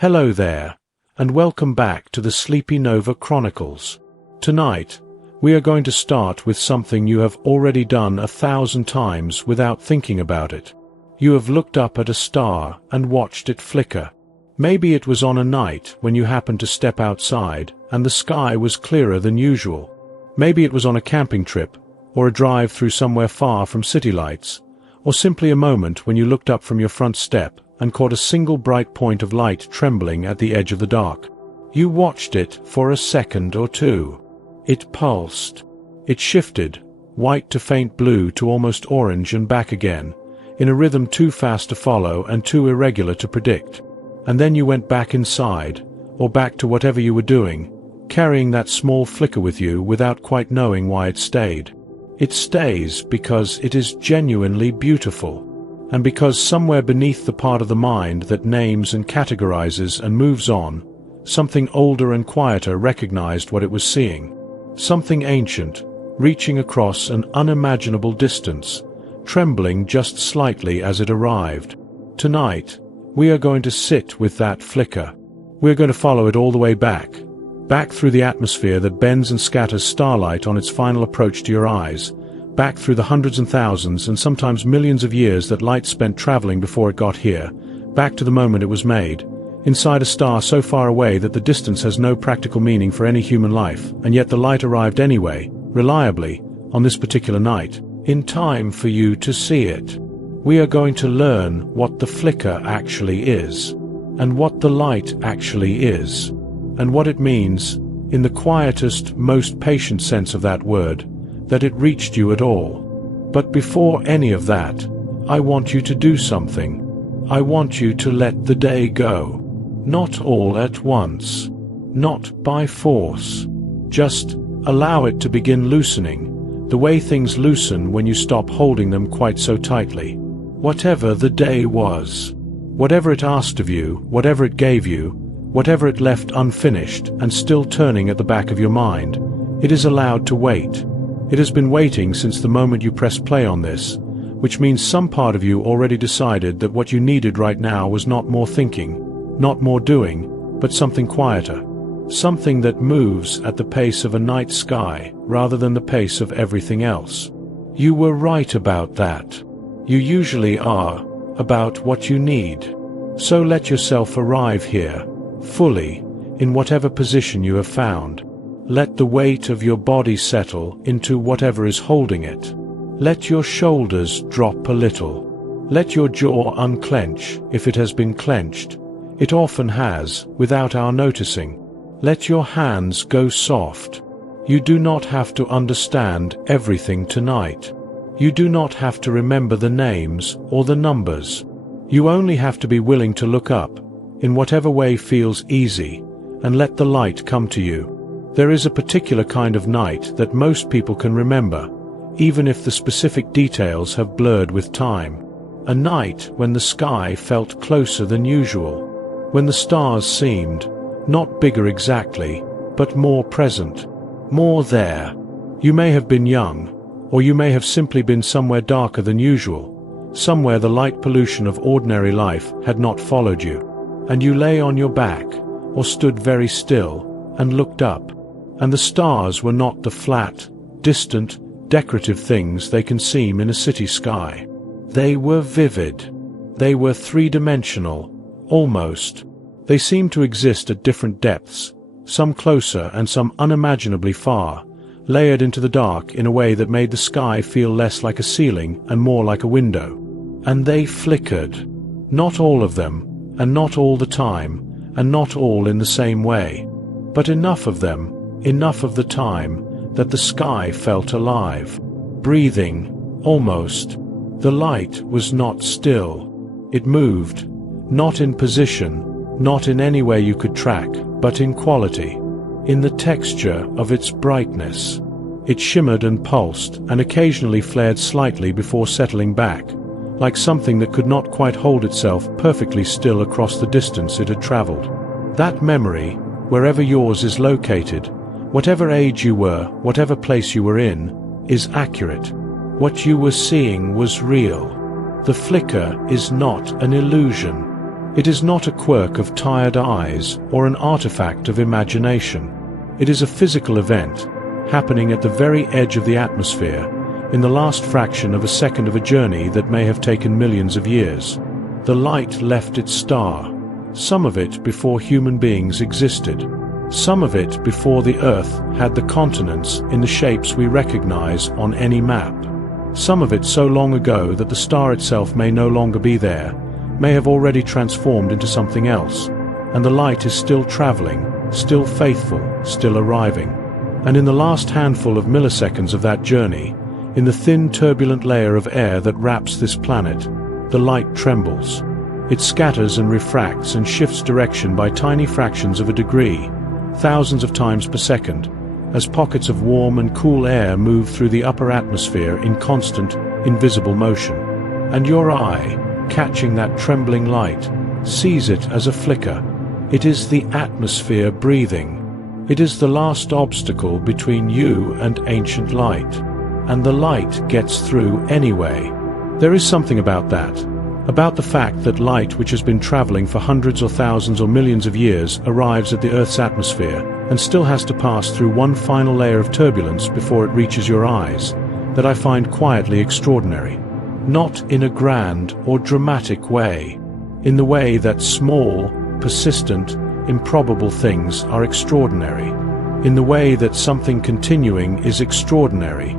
Hello there, and welcome back to the Sleepy Nova Chronicles. Tonight, we are going to start with something you have already done 1,000 times without thinking about it. You have looked up at a star and watched it flicker. Maybe it was on a night when you happened to step outside and the sky was clearer than usual. Maybe it was on a camping trip, or a drive through somewhere far from city lights, or simply a moment when you looked up from your front step and caught a single bright point of light trembling at the edge of the dark. You watched it for a second or two. It pulsed. It shifted, white to faint blue to almost orange and back again, in a rhythm too fast to follow and too irregular to predict. And then you went back inside, or back to whatever you were doing, carrying that small flicker with you without quite knowing why it stayed. It stays because it is genuinely beautiful, and because somewhere beneath the part of the mind that names and categorizes and moves on, something older and quieter recognized what it was seeing. Something ancient, reaching across an unimaginable distance, trembling just slightly as it arrived. Tonight, we are going to sit with that flicker. We're going to follow it all the way back through the atmosphere that bends and scatters starlight on its final approach to your eyes, back through the hundreds and thousands and sometimes millions of years that light spent traveling before it got here, back to the moment it was made, inside a star so far away that the distance has no practical meaning for any human life, and yet the light arrived anyway, reliably, on this particular night, in time for you to see it. We are going to learn what the flicker actually is, and what the light actually is, and what it means, in the quietest, most patient sense of that word, that it reached you at all. But before any of that, I want you to do something. I want you to let the day go. Not all at once. Not by force. Just allow it to begin loosening, the way things loosen when you stop holding them quite so tightly. Whatever the day was, whatever it asked of you, whatever it gave you, whatever it left unfinished and still turning at the back of your mind, it is allowed to wait. It has been waiting since the moment you pressed play on this, which means some part of you already decided that what you needed right now was not more thinking, not more doing, but something quieter. Something that moves at the pace of a night sky rather than the pace of everything else. You were right about that. You usually are, about what you need. So let yourself arrive here, fully, in whatever position you have found. Let the weight of your body settle into whatever is holding it. Let your shoulders drop a little. Let your jaw unclench if it has been clenched. It often has, without our noticing. Let your hands go soft. You do not have to understand everything tonight. You do not have to remember the names or the numbers. You only have to be willing to look up, in whatever way feels easy, and let the light come to you. There is a particular kind of night that most people can remember, even if the specific details have blurred with time. A night when the sky felt closer than usual, when the stars seemed, not bigger exactly, but more present, more there. You may have been young, or you may have simply been somewhere darker than usual, somewhere the light pollution of ordinary life had not followed you, and you lay on your back, or stood very still, and looked up. And the stars were not the flat, distant, decorative things they can seem in a city sky. They were vivid. They were three-dimensional, almost. They seemed to exist at different depths, some closer and some unimaginably far, layered into the dark in a way that made the sky feel less like a ceiling and more like a window. And they flickered. Not all of them, and not all the time, and not all in the same way. But enough of them, enough of the time, that the sky felt alive, breathing, almost. The light was not still. It moved, not in position, not in any way you could track, but in quality, in the texture of its brightness. It shimmered and pulsed, and occasionally flared slightly before settling back, like something that could not quite hold itself perfectly still across the distance it had traveled. That memory, wherever yours is located, whatever age you were, whatever place you were in, is accurate. What you were seeing was real. The flicker is not an illusion. It is not a quirk of tired eyes or an artifact of imagination. It is a physical event, happening at the very edge of the atmosphere, in the last fraction of a second of a journey that may have taken millions of years. The light left its star, some of it before human beings existed, some of it before the Earth had the continents in the shapes we recognize on any map, some of it so long ago that the star itself may no longer be there, may have already transformed into something else, and the light is still traveling, still faithful, still arriving. And in the last handful of milliseconds of that journey, in the thin turbulent layer of air that wraps this planet, the light trembles. It scatters and refracts and shifts direction by tiny fractions of a degree, thousands of times per second, as pockets of warm and cool air move through the upper atmosphere in constant, invisible motion. And your eye, catching that trembling light, sees it as a flicker. It is the atmosphere breathing. It is the last obstacle between you and ancient light. And the light gets through anyway. There is something about that. About the fact that light which has been traveling for hundreds or thousands or millions of years arrives at the Earth's atmosphere and still has to pass through one final layer of turbulence before it reaches your eyes, that I find quietly extraordinary. Not in a grand or dramatic way, in the way that small, persistent, improbable things are extraordinary, in the way that something continuing is extraordinary,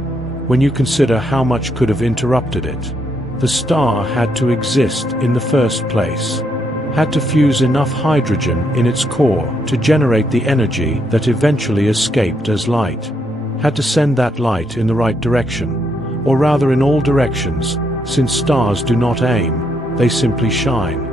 when you consider how much could have interrupted it. The star had to exist in the first place, had to fuse enough hydrogen in its core to generate the energy that eventually escaped as light, had to send that light in the right direction, or rather in all directions, since stars do not aim, they simply shine.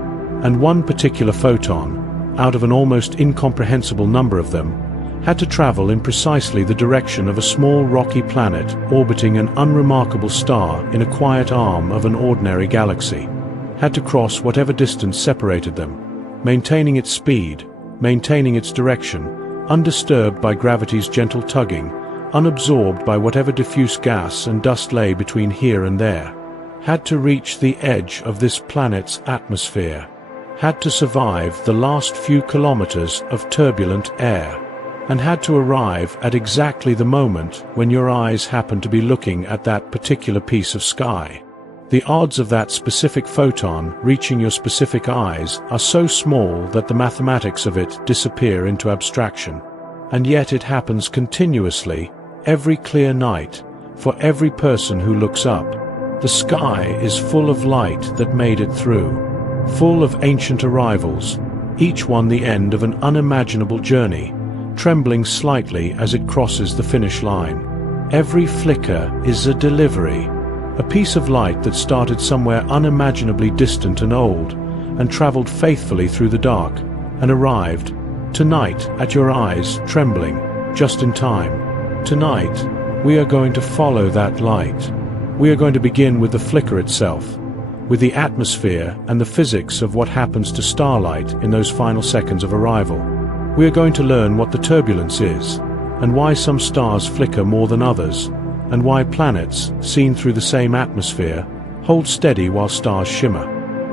And one particular photon, out of an almost incomprehensible number of them, had to travel in precisely the direction of a small rocky planet orbiting an unremarkable star in a quiet arm of an ordinary galaxy, had to cross whatever distance separated them, maintaining its speed, maintaining its direction, undisturbed by gravity's gentle tugging, unabsorbed by whatever diffuse gas and dust lay between here and there, had to reach the edge of this planet's atmosphere, had to survive the last few kilometers of turbulent air, and had to arrive at exactly the moment when your eyes happen to be looking at that particular piece of sky. The odds of that specific photon reaching your specific eyes are so small that the mathematics of it disappear into abstraction. And yet it happens continuously, every clear night, for every person who looks up. The sky is full of light that made it through, full of ancient arrivals, each one the end of an unimaginable journey, trembling slightly as it crosses the finish line. Every flicker is a delivery, a piece of light that started somewhere unimaginably distant and old, and traveled faithfully through the dark, and arrived, tonight, at your eyes, trembling, just in time. Tonight, we are going to follow that light. We are going to begin with the flicker itself, with the atmosphere and the physics of what happens to starlight in those final seconds of arrival. We are going to learn what the turbulence is, and why some stars flicker more than others, and why planets, seen through the same atmosphere, hold steady while stars shimmer.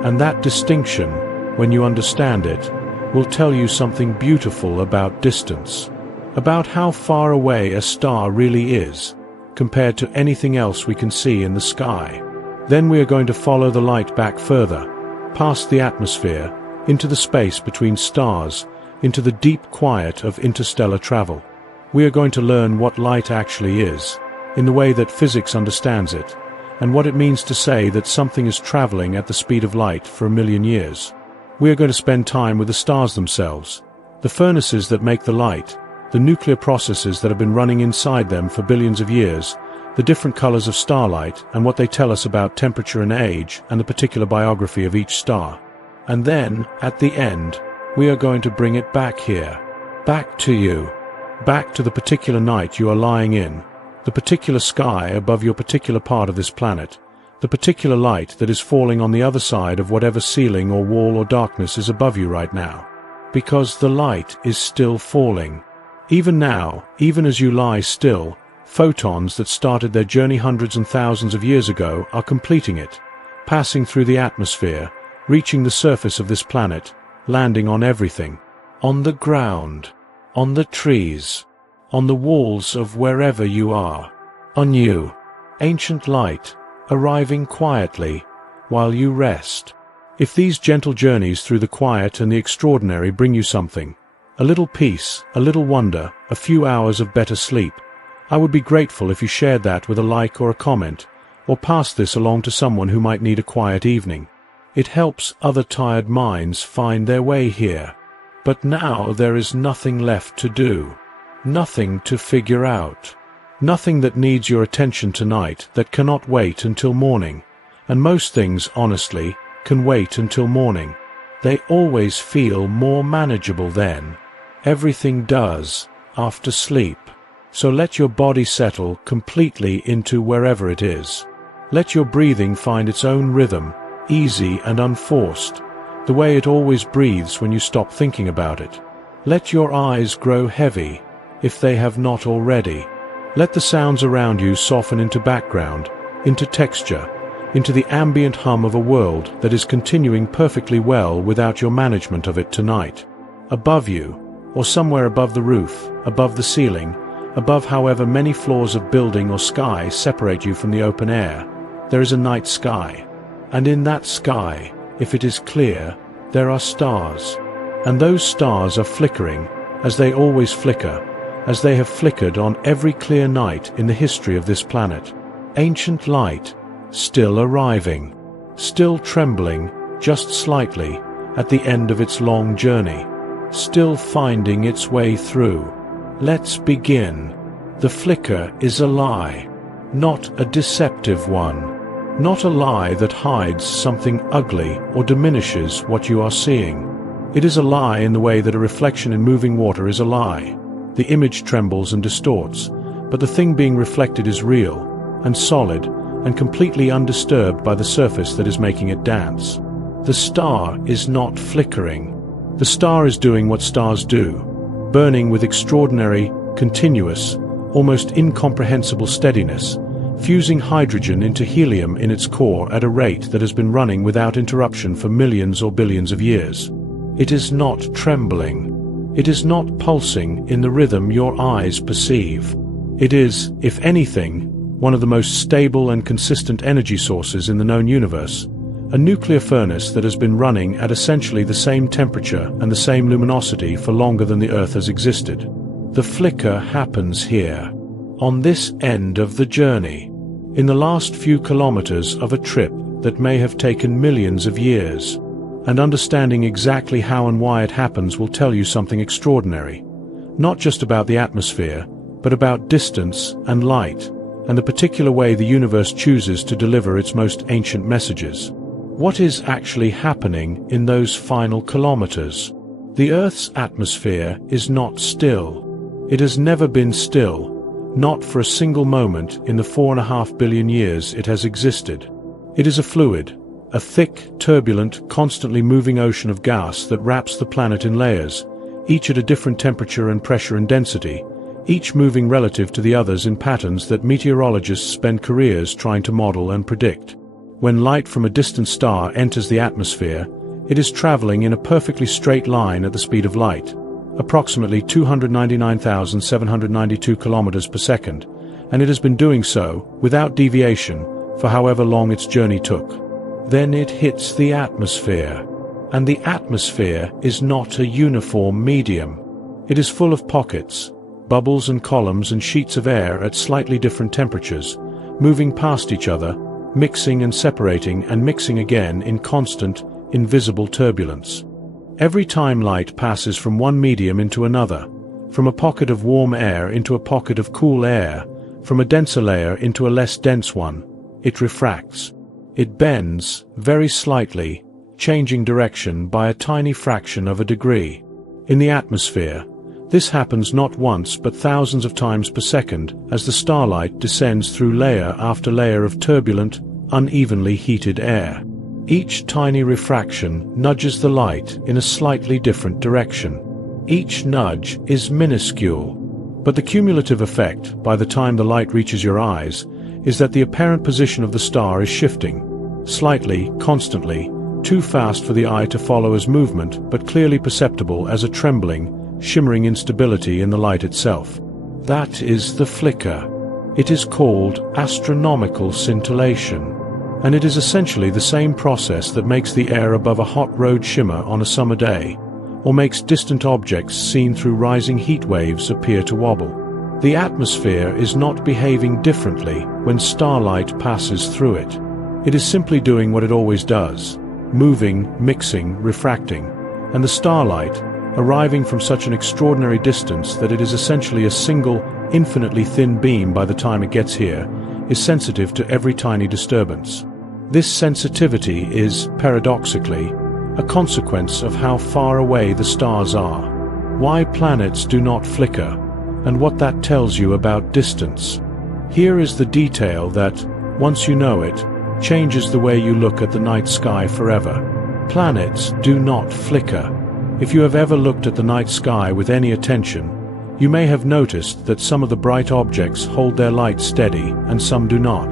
And that distinction, when you understand it, will tell you something beautiful about distance, about how far away a star really is, compared to anything else we can see in the sky. Then we are going to follow the light back further, past the atmosphere, into the space between stars, into the deep quiet of interstellar travel. We are going to learn what light actually is, in the way that physics understands it, and what it means to say that something is traveling at the speed of light for 1,000,000 years. We are going to spend time with the stars themselves, the furnaces that make the light, the nuclear processes that have been running inside them for billions of years, the different colors of starlight and what they tell us about temperature and age and the particular biography of each star. And then, at the end, we are going to bring it back here, back to you, back to the particular night you are lying in, the particular sky above your particular part of this planet, the particular light that is falling on the other side of whatever ceiling or wall or darkness is above you right now. Because the light is still falling. Even now, even as you lie still, photons that started their journey hundreds and thousands of years ago are completing it, passing through the atmosphere, reaching the surface of this planet, landing on everything. On the ground, on the trees, on the walls of wherever you are. On you, ancient light, arriving quietly, while you rest. If these gentle journeys through the quiet and the extraordinary bring you something, a little peace, a little wonder, a few hours of better sleep, I would be grateful if you shared that with a like or a comment, or passed this along to someone who might need a quiet evening. It helps other tired minds find their way here. But now there is nothing left to do. Nothing to figure out. Nothing that needs your attention tonight that cannot wait until morning. And most things, honestly, can wait until morning. They always feel more manageable then. Everything does, after sleep. So let your body settle completely into wherever it is. Let your breathing find its own rhythm, easy and unforced, the way it always breathes when you stop thinking about it. Let your eyes grow heavy, if they have not already. Let the sounds around you soften into background, into texture, into the ambient hum of a world that is continuing perfectly well without your management of it tonight. Above you, or somewhere above the roof, above the ceiling, above however many floors of building or sky separate you from the open air, there is a night sky. And in that sky, if it is clear, there are stars. And those stars are flickering, as they always flicker, as they have flickered on every clear night in the history of this planet. Ancient light, still arriving, still trembling, just slightly, at the end of its long journey, still finding its way through. Let's begin. The flicker is a lie, not a deceptive one. Not a lie that hides something ugly or diminishes what you are seeing. It is a lie in the way that a reflection in moving water is a lie. The image trembles and distorts, but the thing being reflected is real, and solid, and completely undisturbed by the surface that is making it dance. The star is not flickering. The star is doing what stars do, burning with extraordinary, continuous, almost incomprehensible steadiness, fusing hydrogen into helium in its core at a rate that has been running without interruption for millions or billions of years. It is not trembling. It is not pulsing in the rhythm your eyes perceive. It is, if anything, one of the most stable and consistent energy sources in the known universe, a nuclear furnace that has been running at essentially the same temperature and the same luminosity for longer than the Earth has existed. The flicker happens here, on this end of the journey, in the last few kilometers of a trip that may have taken millions of years. And understanding exactly how and why it happens will tell you something extraordinary, not just about the atmosphere, but about distance and light, and the particular way the universe chooses to deliver its most ancient messages. What is actually happening in those final kilometers? The Earth's atmosphere is not still. It has never been still, not for a single moment in the 4.5 billion years it has existed. It is a fluid, a thick, turbulent, constantly moving ocean of gas that wraps the planet in layers, each at a different temperature and pressure and density, each moving relative to the others in patterns that meteorologists spend careers trying to model and predict. When light from a distant star enters the atmosphere, it is traveling in a perfectly straight line at the speed of light, approximately 299,792 kilometers per second, and it has been doing so, without deviation, for however long its journey took. Then it hits the atmosphere, and the atmosphere is not a uniform medium. It is full of pockets, bubbles and columns and sheets of air at slightly different temperatures, moving past each other, mixing and separating and mixing again in constant, invisible turbulence. Every time light passes from one medium into another, from a pocket of warm air into a pocket of cool air, from a denser layer into a less dense one, it refracts. It bends, very slightly, changing direction by a tiny fraction of a degree. In the atmosphere, this happens not once but thousands of times per second as the starlight descends through layer after layer of turbulent, unevenly heated air. Each tiny refraction nudges the light in a slightly different direction. Each nudge is minuscule, but the cumulative effect, by the time the light reaches your eyes, is that the apparent position of the star is shifting, slightly, constantly, too fast for the eye to follow as movement, but clearly perceptible as a trembling, shimmering instability in the light itself. That is the flicker. It is called astronomical scintillation, and it is essentially the same process that makes the air above a hot road shimmer on a summer day, or makes distant objects seen through rising heat waves appear to wobble. The atmosphere is not behaving differently when starlight passes through it. It is simply doing what it always does, moving, mixing, refracting, and the starlight, arriving from such an extraordinary distance that it is essentially a single, infinitely thin beam by the time it gets here, is sensitive to every tiny disturbance. This sensitivity is, paradoxically, a consequence of how far away the stars are. Why planets do not flicker, and what that tells you about distance. Here is the detail that, once you know it, changes the way you look at the night sky forever. Planets do not flicker. If you have ever looked at the night sky with any attention, you may have noticed that some of the bright objects hold their light steady and some do not.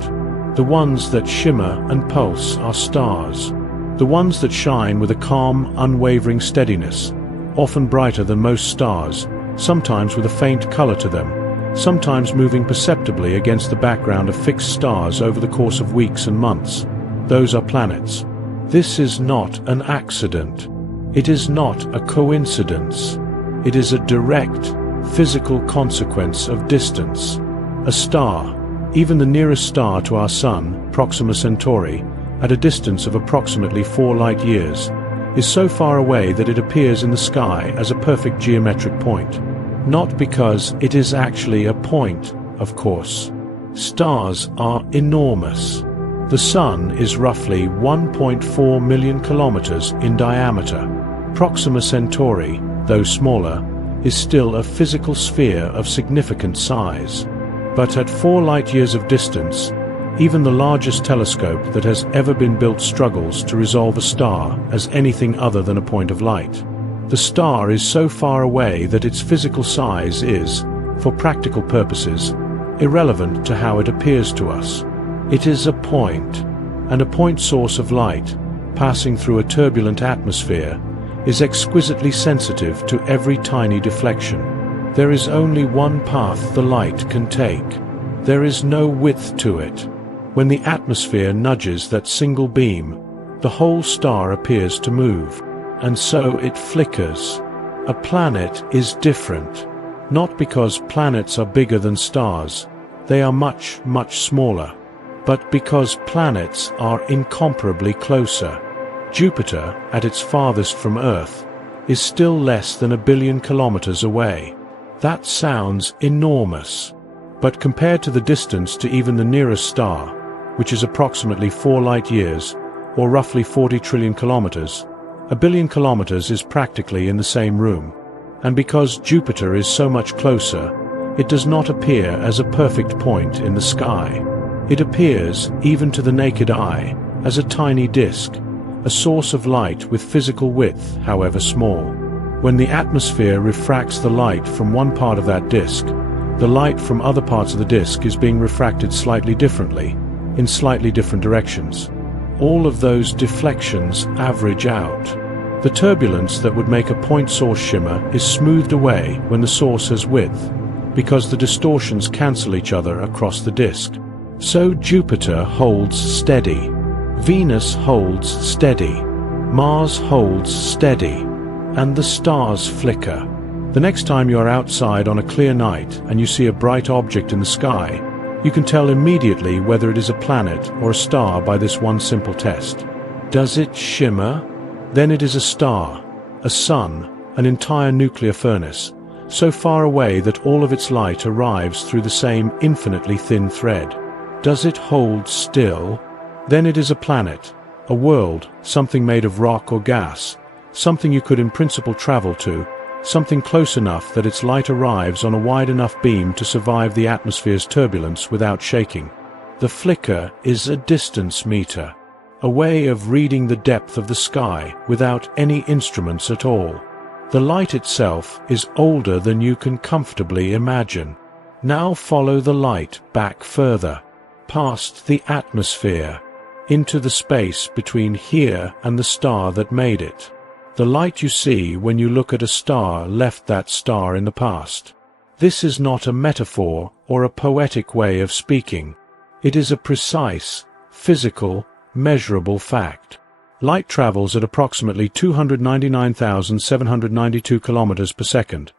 The ones that shimmer and pulse are stars. The ones that shine with a calm, unwavering steadiness, often brighter than most stars, sometimes with a faint color to them, sometimes moving perceptibly against the background of fixed stars over the course of weeks and months. Those are planets. This is not an accident. It is not a coincidence. It is a direct, physical consequence of distance. A star, even the nearest star to our Sun, Proxima Centauri, at a distance of approximately 4 light years, is so far away that it appears in the sky as a perfect geometric point. Not because it is actually a point, of course. Stars are enormous. The Sun is roughly 1.4 million kilometers in diameter. Proxima Centauri, though smaller, is still a physical sphere of significant size. But at 4 light years of distance, even the largest telescope that has ever been built struggles to resolve a star as anything other than a point of light. The star is so far away that its physical size is, for practical purposes, irrelevant to how it appears to us. It is a point, and a point source of light, passing through a turbulent atmosphere, is exquisitely sensitive to every tiny deflection. There is only one path the light can take. There is no width to it. When the atmosphere nudges that single beam, the whole star appears to move, and so it flickers. A planet is different, not because planets are bigger than stars, they are much, much smaller, but because planets are incomparably closer. Jupiter, at its farthest from Earth, is still less than 1 billion kilometers away. That sounds enormous, but compared to the distance to even the nearest star, which is approximately 4 light years, or roughly 40 trillion kilometers, 1 billion kilometers is practically in the same room. And because Jupiter is so much closer, it does not appear as a perfect point in the sky. It appears, even to the naked eye, as a tiny disk, a source of light with physical width, however small. When the atmosphere refracts the light from one part of that disk, the light from other parts of the disk is being refracted slightly differently, in slightly different directions. All of those deflections average out. The turbulence that would make a point source shimmer is smoothed away when the source has width, because the distortions cancel each other across the disk. So Jupiter holds steady, Venus holds steady, Mars holds steady, and the stars flicker. The next time you are outside on a clear night and you see a bright object in the sky, you can tell immediately whether it is a planet or a star by this one simple test. Does it shimmer? Then it is a star, a sun, an entire nuclear furnace, so far away that all of its light arrives through the same infinitely thin thread. Does it hold still? Then it is a planet, a world, something made of rock or gas, something you could in principle travel to, something close enough that its light arrives on a wide enough beam to survive the atmosphere's turbulence without shaking. The flicker is a distance meter, a way of reading the depth of the sky without any instruments at all. The light itself is older than you can comfortably imagine. Now follow the light back further, past the atmosphere. into the space between here and the star that made it. The light you see when you look at a star left that star in the past. This is not a metaphor or a poetic way of speaking. It is a precise, physical, measurable fact. Light travels at approximately 299,792 kilometers per second,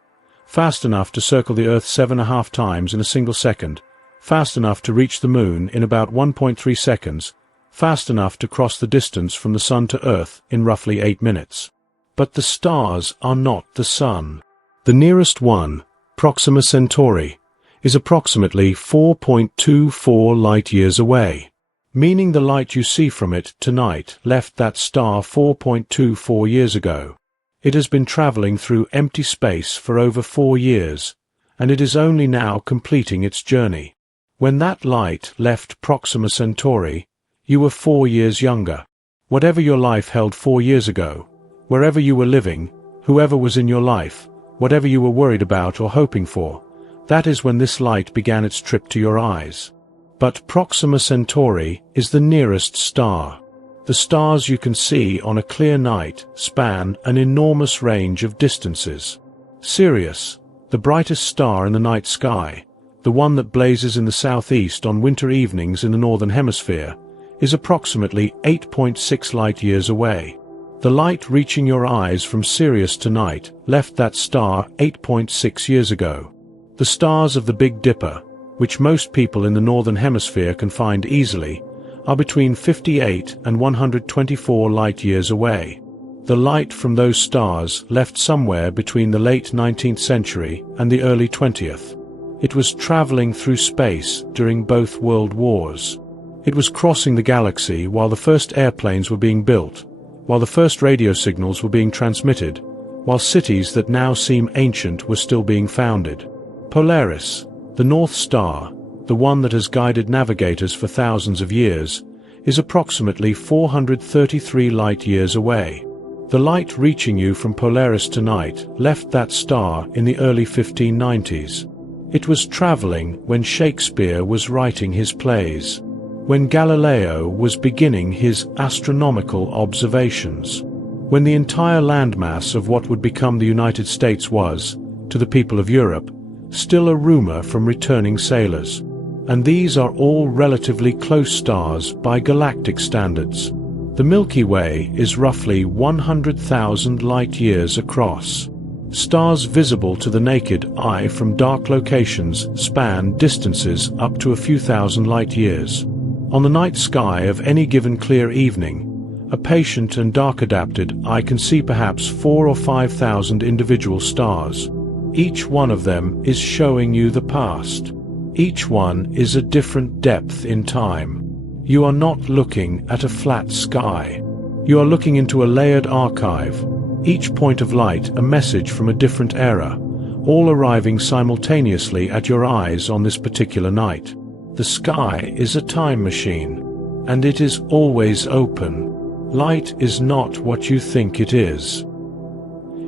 fast enough to circle the Earth 7.5 times in a single second, fast enough to reach the Moon in about 1.3 seconds, fast enough to cross the distance from the Sun to Earth in roughly 8 minutes. But the stars are not the Sun. The nearest one, Proxima Centauri, is approximately 4.24 light-years away, meaning the light you see from it tonight left that star 4.24 years ago. It has been traveling through empty space for over 4 years, and it is only now completing its journey. When that light left Proxima Centauri, you were 4 years younger. Whatever your life held 4 years ago, wherever you were living, whoever was in your life, whatever you were worried about or hoping for, that is when this light began its trip to your eyes. But Proxima Centauri is the nearest star. The stars you can see on a clear night span an enormous range of distances. Sirius, the brightest star in the night sky, the one that blazes in the southeast on winter evenings in the northern hemisphere, is approximately 8.6 light-years away. The light reaching your eyes from Sirius tonight left that star 8.6 years ago. The stars of the Big Dipper, which most people in the northern hemisphere can find easily, are between 58 and 124 light-years away. The light from those stars left somewhere between the late 19th century and the early 20th. It was traveling through space during both world wars. It was crossing the galaxy while the first airplanes were being built, while the first radio signals were being transmitted, while cities that now seem ancient were still being founded. Polaris, the North Star, the one that has guided navigators for thousands of years, is approximately 433 light-years away. The light reaching you from Polaris tonight left that star in the early 1590s. It was traveling when Shakespeare was writing his plays, when Galileo was beginning his astronomical observations, when the entire landmass of what would become the United States was, to the people of Europe, still a rumor from returning sailors. And these are all relatively close stars by galactic standards. The Milky Way is roughly 100,000 light-years across. Stars visible to the naked eye from dark locations span distances up to a few thousand light-years. On the night sky of any given clear evening, a patient and dark-adapted eye can see perhaps 4,000 or 5,000 individual stars. Each one of them is showing you the past. Each one is a different depth in time. You are not looking at a flat sky. You are looking into a layered archive, each point of light a message from a different era, all arriving simultaneously at your eyes on this particular night. The sky is a time machine, and it is always open. Light is not what you think it is.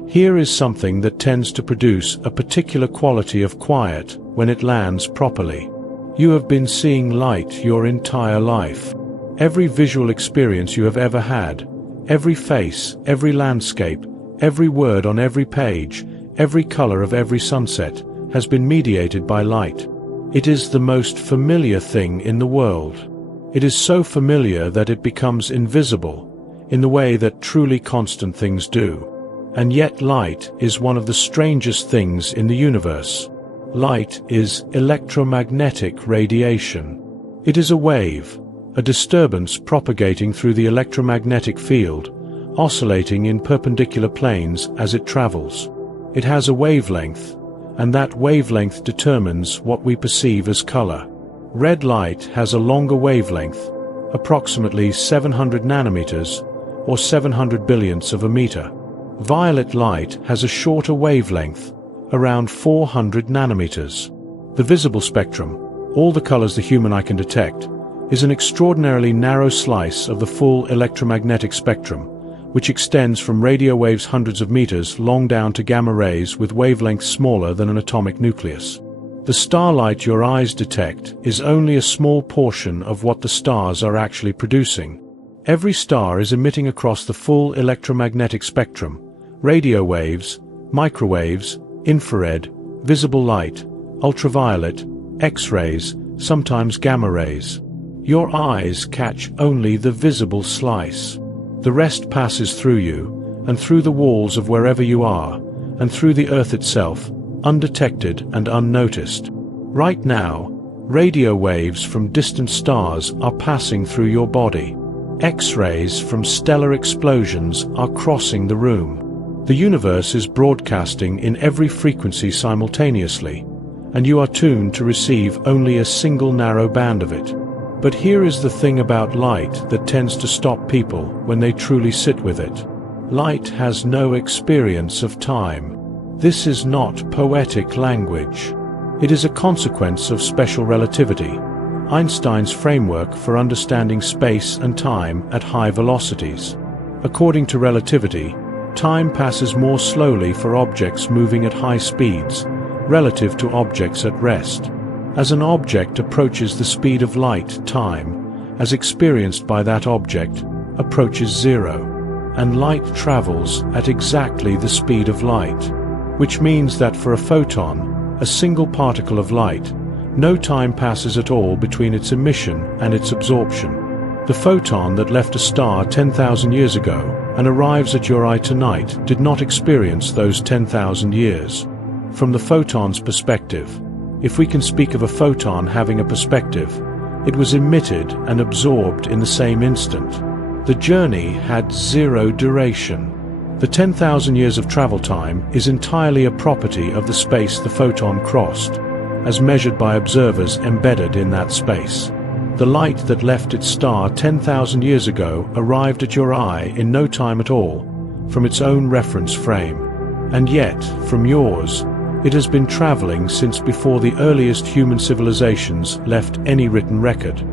Here is something that tends to produce a particular quality of quiet when it lands properly. You have been seeing light your entire life. Every visual experience you have ever had, every face, every landscape, every word on every page, every color of every sunset, has been mediated by light. It is the most familiar thing in the world. It is so familiar that it becomes invisible, in the way that truly constant things do. And yet light is one of the strangest things in the universe. Light is electromagnetic radiation. It is a wave, a disturbance propagating through the electromagnetic field, oscillating in perpendicular planes as it travels. It has a wavelength, and that wavelength determines what we perceive as color. Red light has a longer wavelength, approximately 700 nanometers, or 700 billionths of a meter. Violet light has a shorter wavelength, around 400 nanometers. The visible spectrum, all the colors the human eye can detect, is an extraordinarily narrow slice of the full electromagnetic spectrum, which extends from radio waves hundreds of meters long down to gamma rays with wavelengths smaller than an atomic nucleus. The starlight your eyes detect is only a small portion of what the stars are actually producing. Every star is emitting across the full electromagnetic spectrum: radio waves, microwaves, infrared, visible light, ultraviolet, X-rays, sometimes gamma rays. Your eyes catch only the visible slice. The rest passes through you, and through the walls of wherever you are, and through the Earth itself, undetected and unnoticed. Right now, radio waves from distant stars are passing through your body. X-rays from stellar explosions are crossing the room. The universe is broadcasting in every frequency simultaneously, and you are tuned to receive only a single narrow band of it. But here is the thing about light that tends to stop people when they truly sit with it. Light has no experience of time. This is not poetic language. It is a consequence of special relativity, Einstein's framework for understanding space and time at high velocities. According to relativity, time passes more slowly for objects moving at high speeds, relative to objects at rest. As an object approaches the speed of light, time, as experienced by that object, approaches zero, and light travels at exactly the speed of light, which means that for a photon, a single particle of light, no time passes at all between its emission and its absorption. The photon that left a star 10,000 years ago and arrives at your eye tonight did not experience those 10,000 years. From the photon's perspective, if we can speak of a photon having a perspective, it was emitted and absorbed in the same instant. The journey had zero duration. The 10,000 years of travel time is entirely a property of the space the photon crossed, as measured by observers embedded in that space. The light that left its star 10,000 years ago arrived at your eye in no time at all, from its own reference frame. And yet, from yours, it has been traveling since before the earliest human civilizations left any written record.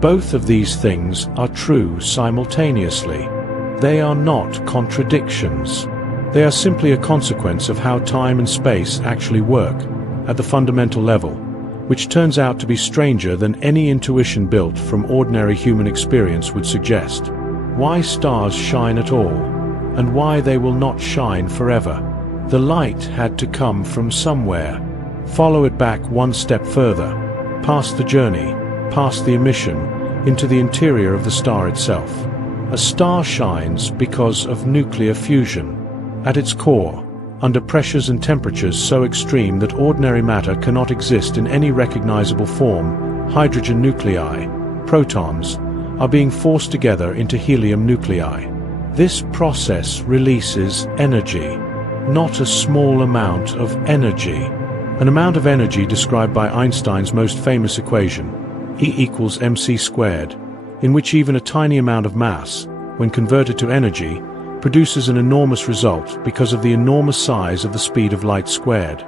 Both of these things are true simultaneously. They are not contradictions. They are simply a consequence of how time and space actually work, at the fundamental level, which turns out to be stranger than any intuition built from ordinary human experience would suggest. Why stars shine at all, and why they will not shine forever. The light had to come from somewhere. Follow it back one step further, past the journey, past the emission, into the interior of the star itself. A star shines because of nuclear fusion. At its core, under pressures and temperatures so extreme that ordinary matter cannot exist in any recognizable form, hydrogen nuclei, protons, are being forced together into helium nuclei. This process releases energy, not a small amount of energy. An amount of energy described by Einstein's most famous equation, E equals mc squared, in which even a tiny amount of mass, when converted to energy, produces an enormous result because of the enormous size of the speed of light squared.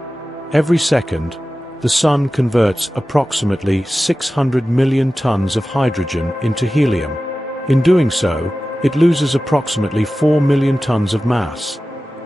Every second, the Sun converts approximately 600 million tons of hydrogen into helium. In doing so, it loses approximately 4 million tons of mass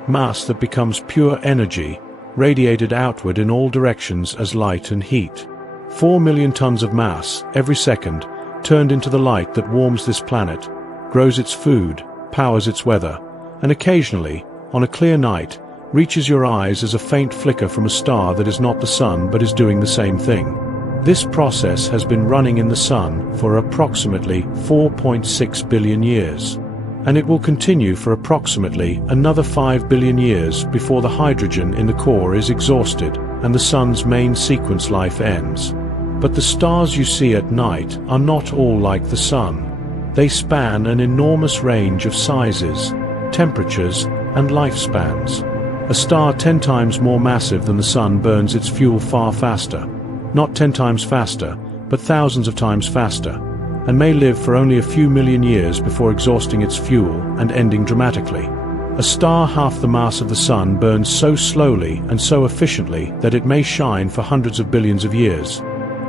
that becomes pure energy, radiated outward in all directions as light and heat. 4 million tons of mass, every second, turned into the light that warms this planet, grows its food, powers its weather, and occasionally, on a clear night, reaches your eyes as a faint flicker from a star that is not the Sun but is doing the same thing. This process has been running in the Sun for approximately 4.6 billion years, and it will continue for approximately another 5 billion years before the hydrogen in the core is exhausted and the Sun's main sequence life ends. But the stars you see at night are not all like the Sun. They span an enormous range of sizes, temperatures, and lifespans. A star 10 times more massive than the Sun burns its fuel far faster, not 10 times faster, but thousands of times faster, and may live for only a few million years before exhausting its fuel and ending dramatically. A star half the mass of the Sun burns so slowly and so efficiently that it may shine for hundreds of billions of years,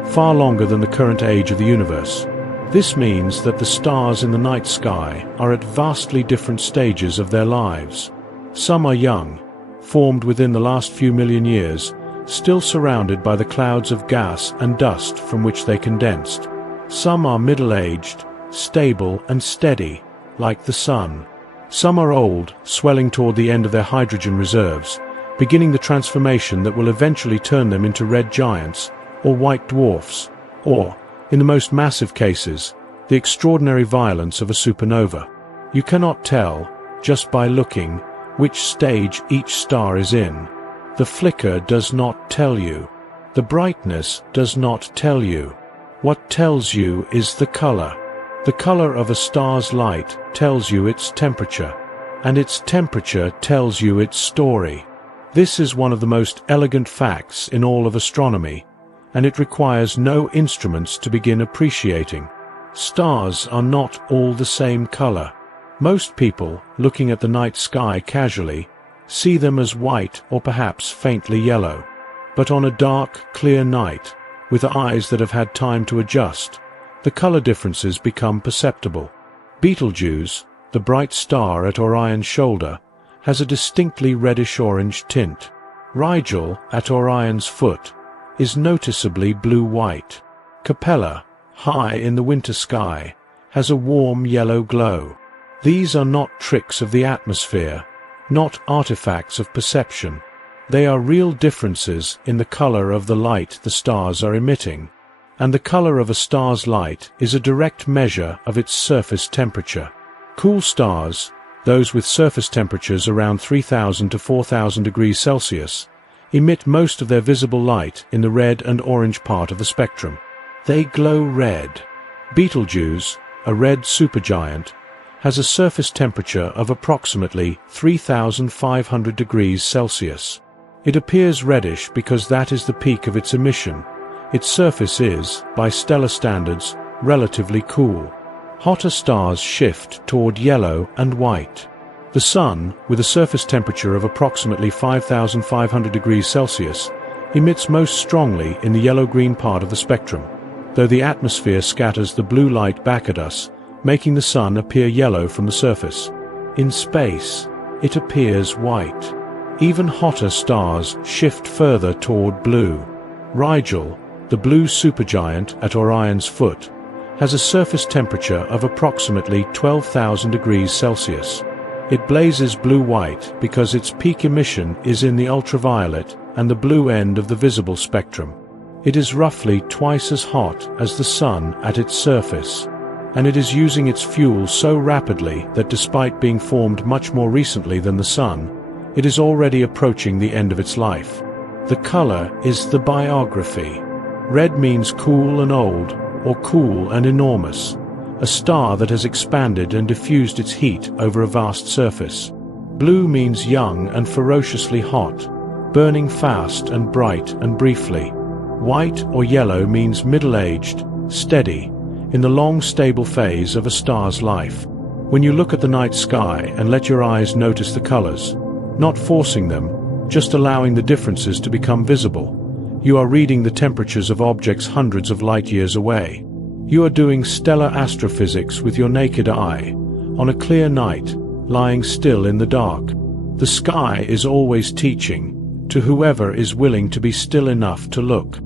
far longer than the current age of the universe. This means that the stars in the night sky are at vastly different stages of their lives. Some are young, formed within the last few million years, still surrounded by the clouds of gas and dust from which they condensed. Some are middle-aged, stable and steady, like the Sun. Some are old, swelling toward the end of their hydrogen reserves, beginning the transformation that will eventually turn them into red giants, or white dwarfs, or, in the most massive cases, the extraordinary violence of a supernova. You cannot tell, just by looking, which stage each star is in. The flicker does not tell you. The brightness does not tell you. What tells you is the color. The color of a star's light tells you its temperature, and its temperature tells you its story. This is one of the most elegant facts in all of astronomy, and it requires no instruments to begin appreciating. Stars are not all the same color. Most people, looking at the night sky casually, see them as white or perhaps faintly yellow. But on a dark, clear night, with eyes that have had time to adjust, the color differences become perceptible. Betelgeuse, the bright star at Orion's shoulder, has a distinctly reddish-orange tint. Rigel, at Orion's foot, is noticeably blue-white. Capella, high in the winter sky, has a warm yellow glow. These are not tricks of the atmosphere, not artifacts of perception. They are real differences in the color of the light the stars are emitting, and the color of a star's light is a direct measure of its surface temperature. Cool stars, those with surface temperatures around 3,000 to 4,000 degrees Celsius, emit most of their visible light in the red and orange part of the spectrum. They glow red. Betelgeuse, a red supergiant, has a surface temperature of approximately 3,500 degrees Celsius. It appears reddish because that is the peak of its emission. Its surface is, by stellar standards, relatively cool. Hotter stars shift toward yellow and white. The Sun, with a surface temperature of approximately 5,500 degrees Celsius, emits most strongly in the yellow-green part of the spectrum, though the atmosphere scatters the blue light back at us, making the Sun appear yellow from the surface. In space, it appears white. Even hotter stars shift further toward blue. Rigel, the blue supergiant at Orion's foot, has a surface temperature of approximately 12,000 degrees Celsius. It blazes blue-white because its peak emission is in the ultraviolet and the blue end of the visible spectrum. It is roughly twice as hot as the Sun at its surface, and it is using its fuel so rapidly that despite being formed much more recently than the Sun, it is already approaching the end of its life. The color is the biography. Red means cool and old, or cool and enormous, a star that has expanded and diffused its heat over a vast surface. Blue means young and ferociously hot, burning fast and bright and briefly. White or yellow means middle-aged, steady, in the long stable phase of a star's life. When you look at the night sky and let your eyes notice the colors, not forcing them, just allowing the differences to become visible, you are reading the temperatures of objects hundreds of light years away. You are doing stellar astrophysics with your naked eye, on a clear night, lying still in the dark. The sky is always teaching, to whoever is willing to be still enough to look.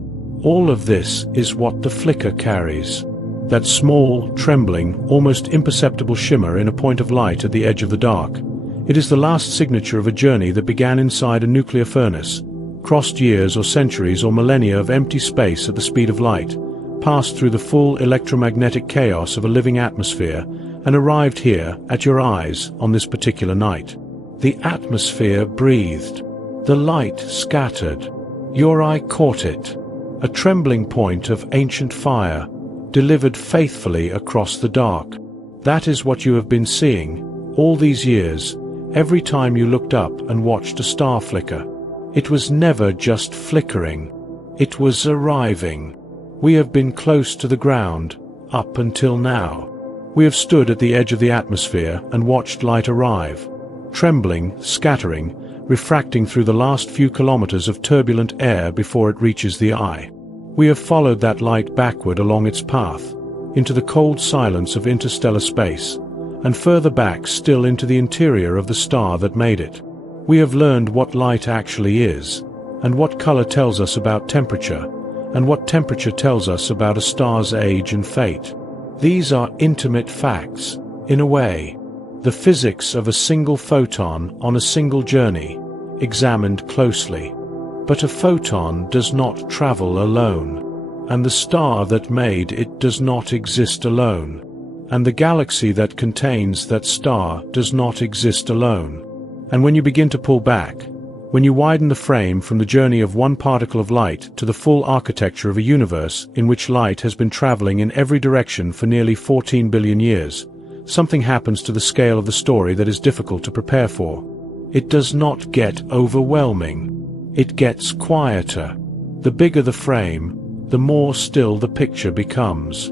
All of this is what the flicker carries. That small, trembling, almost imperceptible shimmer in a point of light at the edge of the dark. It is the last signature of a journey that began inside a nuclear furnace, crossed years or centuries or millennia of empty space at the speed of light, passed through the full electromagnetic chaos of a living atmosphere, and arrived here, at your eyes, on this particular night. The atmosphere breathed. The light scattered. Your eye caught it. A trembling point of ancient fire, delivered faithfully across the dark. That is what you have been seeing, all these years, every time you looked up and watched a star flicker. It was never just flickering. It was arriving. We have been close to the ground, up until now. We have stood at the edge of the atmosphere and watched light arrive, trembling, scattering, refracting through the last few kilometers of turbulent air before it reaches the eye. We have followed that light backward along its path, into the cold silence of interstellar space, and further back still into the interior of the star that made it. We have learned what light actually is, And what color tells us about temperature? And what temperature tells us about a star's age and fate? These are intimate facts, in a way. The physics of a single photon on a single journey, examined closely. But a photon does not travel alone. And the star that made it does not exist alone. And the galaxy that contains that star does not exist alone. And when you begin to pull back, when you widen the frame from the journey of one particle of light to the full architecture of a universe in which light has been traveling in every direction for nearly 14 billion years, something happens to the scale of the story that is difficult to prepare for. It does not get overwhelming. It gets quieter. The bigger the frame, the more still the picture becomes.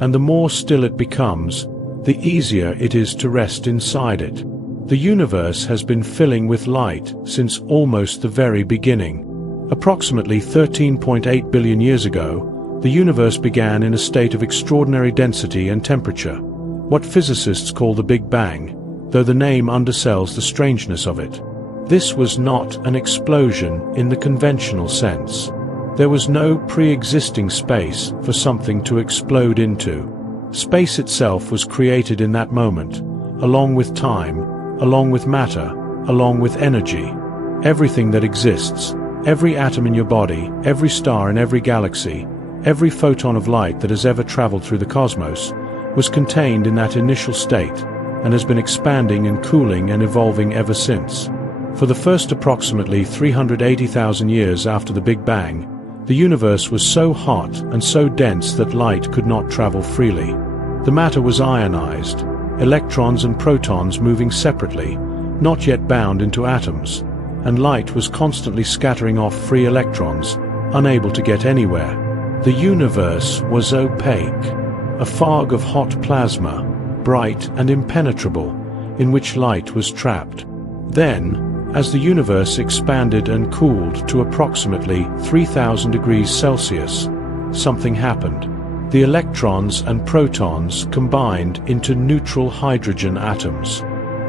And the more still it becomes, the easier it is to rest inside it. The universe has been filling with light since almost the very beginning. Approximately 13.8 billion years ago, the universe began in a state of extraordinary density and temperature, what physicists call the Big Bang, though the name undersells the strangeness of it. This was not an explosion in the conventional sense. There was no pre-existing space for something to explode into. Space itself was created in that moment, along with time, along with matter, along with energy. Everything that exists, every atom in your body, every star in every galaxy, every photon of light that has ever traveled through the cosmos, was contained in that initial state, and has been expanding and cooling and evolving ever since. For the first approximately 380,000 years after the Big Bang, the universe was so hot and so dense that light could not travel freely. The matter was ionized, electrons and protons moving separately, not yet bound into atoms, and light was constantly scattering off free electrons, unable to get anywhere. The universe was opaque, a fog of hot plasma, bright and impenetrable, in which light was trapped. Then, as the universe expanded and cooled to approximately 3,000 degrees Celsius, something happened. The electrons and protons combined into neutral hydrogen atoms.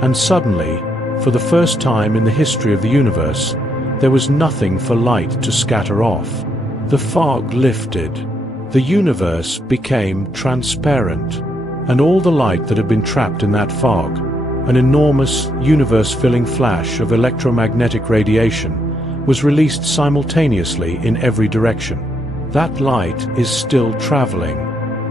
And suddenly, for the first time in the history of the universe, there was nothing for light to scatter off. The fog lifted. The universe became transparent. And all the light that had been trapped in that fog, an enormous, universe-filling flash of electromagnetic radiation, was released simultaneously in every direction. That light is still traveling.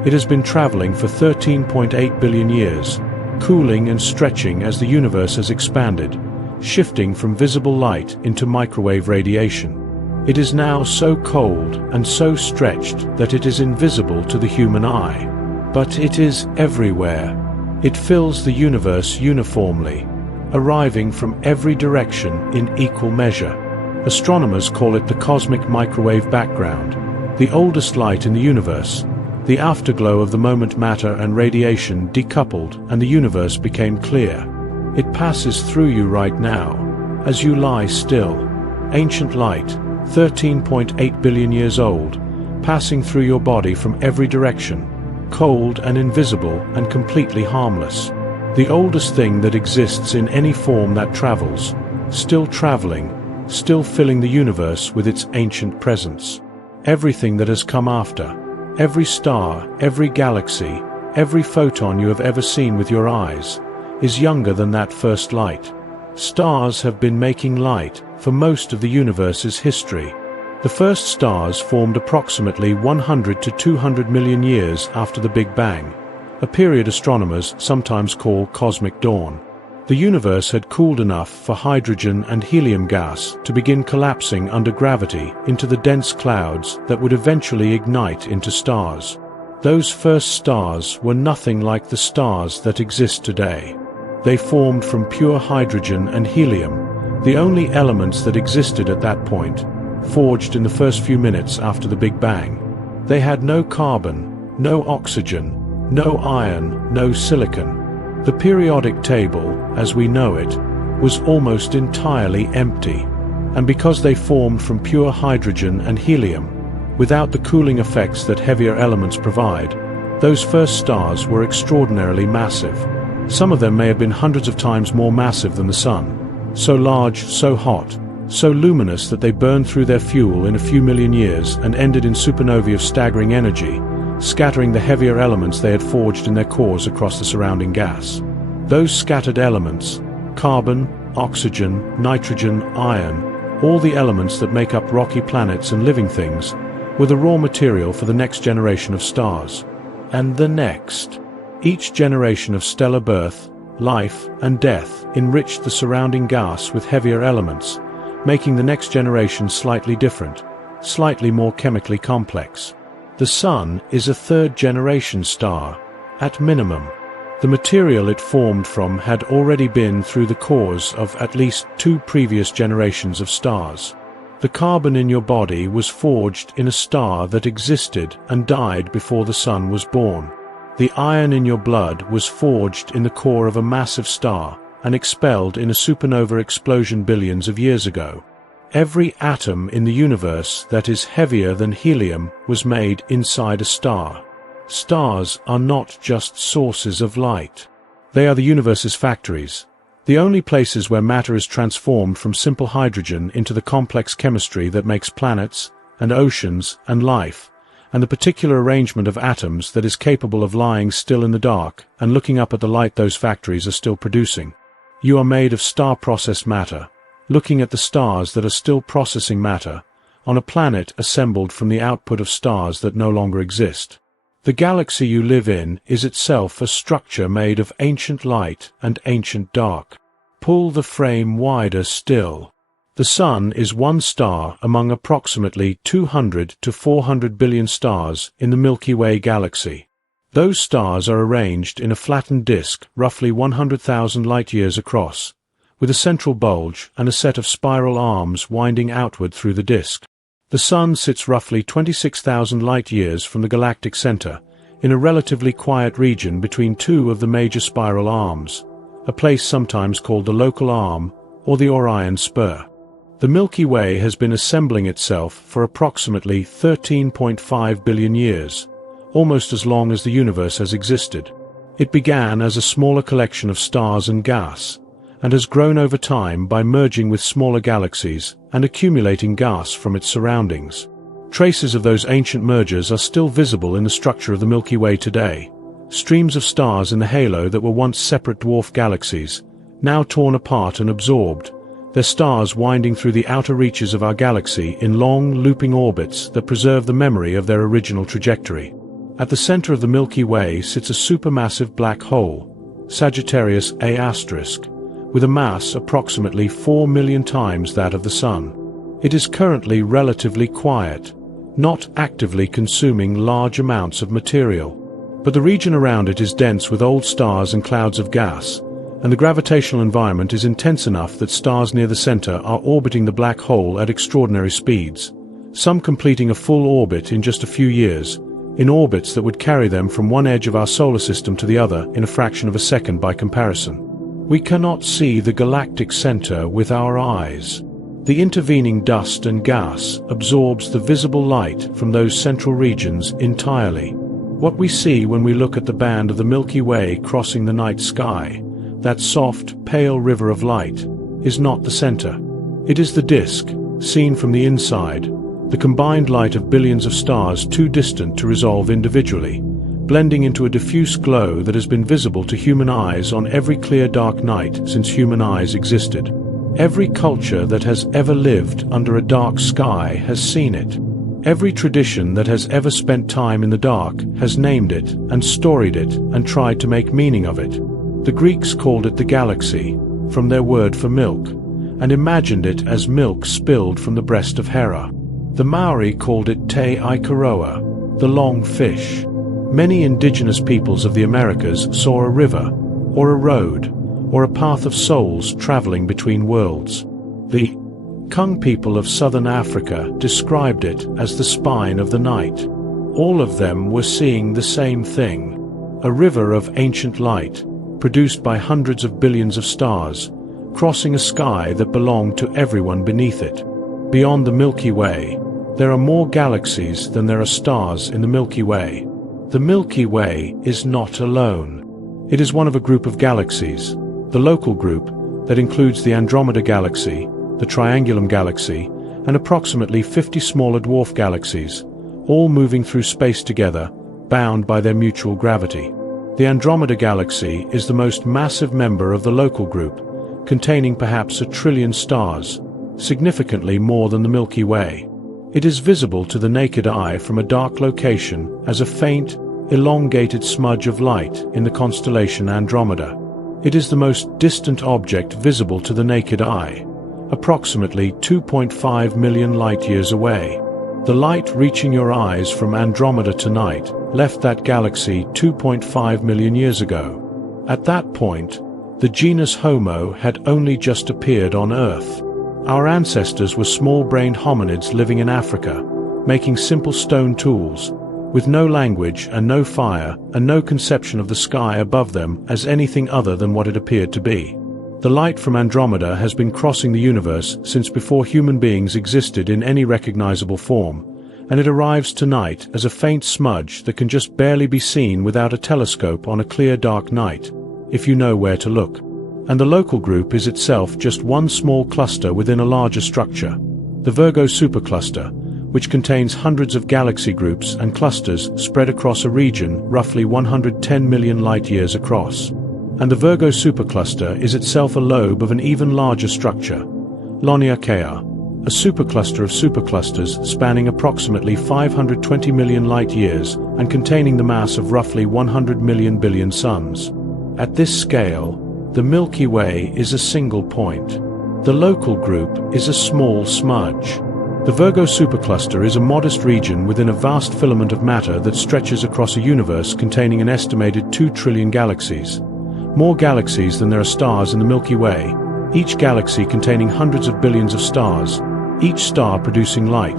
It has been traveling for 13.8 billion years, cooling and stretching as the universe has expanded, shifting from visible light into microwave radiation. It is now so cold and so stretched that it is invisible to the human eye. But it is everywhere. It fills the universe uniformly, arriving from every direction in equal measure. Astronomers call it the cosmic microwave background, the oldest light in the universe. The afterglow of the moment matter and radiation decoupled and the universe became clear. It passes through you right now, as you lie still. Ancient light, 13.8 billion years old, passing through your body from every direction, cold and invisible and completely harmless. The oldest thing that exists in any form that travels, still traveling, still filling the universe with its ancient presence. Everything that has come after, every star, every galaxy, every photon you have ever seen with your eyes, is younger than that first light. Stars have been making light for most of the universe's history. The first stars formed approximately 100 to 200 million years after the Big Bang, a period astronomers sometimes call cosmic dawn. The universe had cooled enough for hydrogen and helium gas to begin collapsing under gravity into the dense clouds that would eventually ignite into stars. Those first stars were nothing like the stars that exist today. They formed from pure hydrogen and helium, the only elements that existed at that point, forged in the first few minutes after the Big Bang. They had no carbon, no oxygen, no iron, no silicon. The periodic table, as we know it, was almost entirely empty, and because they formed from pure hydrogen and helium, without the cooling effects that heavier elements provide, those first stars were extraordinarily massive. Some of them may have been hundreds of times more massive than the Sun, so large, so hot, so luminous that they burned through their fuel in a few million years and ended in supernovae of staggering energy, scattering the heavier elements they had forged in their cores across the surrounding gas. Those scattered elements, carbon, oxygen, nitrogen, iron, all the elements that make up rocky planets and living things, were the raw material for the next generation of stars. And the next. Each generation of stellar birth, life, and death enriched the surrounding gas with heavier elements, making the next generation slightly different, slightly more chemically complex. The Sun is a third-generation star, at minimum. The material it formed from had already been through the cores of at least 2 previous generations of stars. The carbon in your body was forged in a star that existed and died before the Sun was born. The iron in your blood was forged in the core of a massive star and expelled in a supernova explosion billions of years ago. Every atom in the universe that is heavier than helium was made inside a star. Stars are not just sources of light. They are the universe's factories, the only places where matter is transformed from simple hydrogen into the complex chemistry that makes planets, and oceans, and life, and the particular arrangement of atoms that is capable of lying still in the dark and looking up at the light those factories are still producing. You are made of star-processed matter, looking at the stars that are still processing matter, on a planet assembled from the output of stars that no longer exist. The galaxy you live in is itself a structure made of ancient light and ancient dark. Pull the frame wider still. The Sun is one star among approximately 200 to 400 billion stars in the Milky Way galaxy. Those stars are arranged in a flattened disk roughly 100,000 light-years across, with a central bulge and a set of spiral arms winding outward through the disk. The Sun sits roughly 26,000 light-years from the galactic center, in a relatively quiet region between 2 of the major spiral arms, a place sometimes called the local arm or the Orion spur. The Milky Way has been assembling itself for approximately 13.5 billion years, almost as long as the universe has existed. It began as a smaller collection of stars and gas, and has grown over time by merging with smaller galaxies and accumulating gas from its surroundings. Traces of those ancient mergers are still visible in the structure of the Milky Way today. Streams of stars in the halo that were once separate dwarf galaxies, now torn apart and absorbed, their stars winding through the outer reaches of our galaxy in long, looping orbits that preserve the memory of their original trajectory. At the center of the Milky Way sits a supermassive black hole, Sagittarius A*, with a mass approximately 4 million times that of the Sun. It is currently relatively quiet, not actively consuming large amounts of material. But the region around it is dense with old stars and clouds of gas, and the gravitational environment is intense enough that stars near the center are orbiting the black hole at extraordinary speeds, some completing a full orbit in just a few years, in orbits that would carry them from one edge of our solar system to the other in a fraction of a second by comparison. We cannot see the galactic center with our eyes. The intervening dust and gas absorbs the visible light from those central regions entirely. What we see when we look at the band of the Milky Way crossing the night sky, that soft, pale river of light, is not the center. It is the disk, seen from the inside, the combined light of billions of stars too distant to resolve individually, blending into a diffuse glow that has been visible to human eyes on every clear dark night since human eyes existed. Every culture that has ever lived under a dark sky has seen it. Every tradition that has ever spent time in the dark has named it and storied it and tried to make meaning of it. The Greeks called it the galaxy, from their word for milk, and imagined it as milk spilled from the breast of Hera. The Maori called it Te Aikaroa, the long fish. Many indigenous peoples of the Americas saw a river, or a road, or a path of souls traveling between worlds. The Kung people of southern Africa described it as the spine of the night. All of them were seeing the same thing, a river of ancient light, produced by hundreds of billions of stars, crossing a sky that belonged to everyone beneath it. Beyond the Milky Way, there are more galaxies than there are stars in the Milky Way. The Milky Way is not alone. It is one of a group of galaxies, the local group, that includes the Andromeda Galaxy, the Triangulum galaxy, and approximately 50 smaller dwarf galaxies, all moving through space together, bound by their mutual gravity. The Andromeda galaxy is the most massive member of the local group, containing perhaps 1 trillion stars, significantly more than the Milky Way. It is visible to the naked eye from a dark location as a faint, elongated smudge of light in the constellation Andromeda. It is the most distant object visible to the naked eye, approximately 2.5 million light-years away. The light reaching your eyes from Andromeda tonight left that galaxy 2.5 million years ago. At that point, the genus Homo had only just appeared on Earth. Our ancestors were small-brained hominids living in Africa, making simple stone tools, with no language and no fire and no conception of the sky above them as anything other than what it appeared to be. The light from Andromeda has been crossing the universe since before human beings existed in any recognizable form, and it arrives tonight as a faint smudge that can just barely be seen without a telescope on a clear dark night, if you know where to look. And the local group is itself just one small cluster within a larger structure, the Virgo supercluster, which contains hundreds of galaxy groups and clusters spread across a region roughly 110 million light-years across. And the Virgo supercluster is itself a lobe of an even larger structure, Laniakea, a supercluster of superclusters spanning approximately 520 million light-years and containing the mass of roughly 100 million billion suns. At this scale, the Milky Way is a single point. The local group is a small smudge. The Virgo supercluster is a modest region within a vast filament of matter that stretches across a universe containing an estimated 2 trillion galaxies. More galaxies than there are stars in the Milky Way, each galaxy containing hundreds of billions of stars, each star producing light,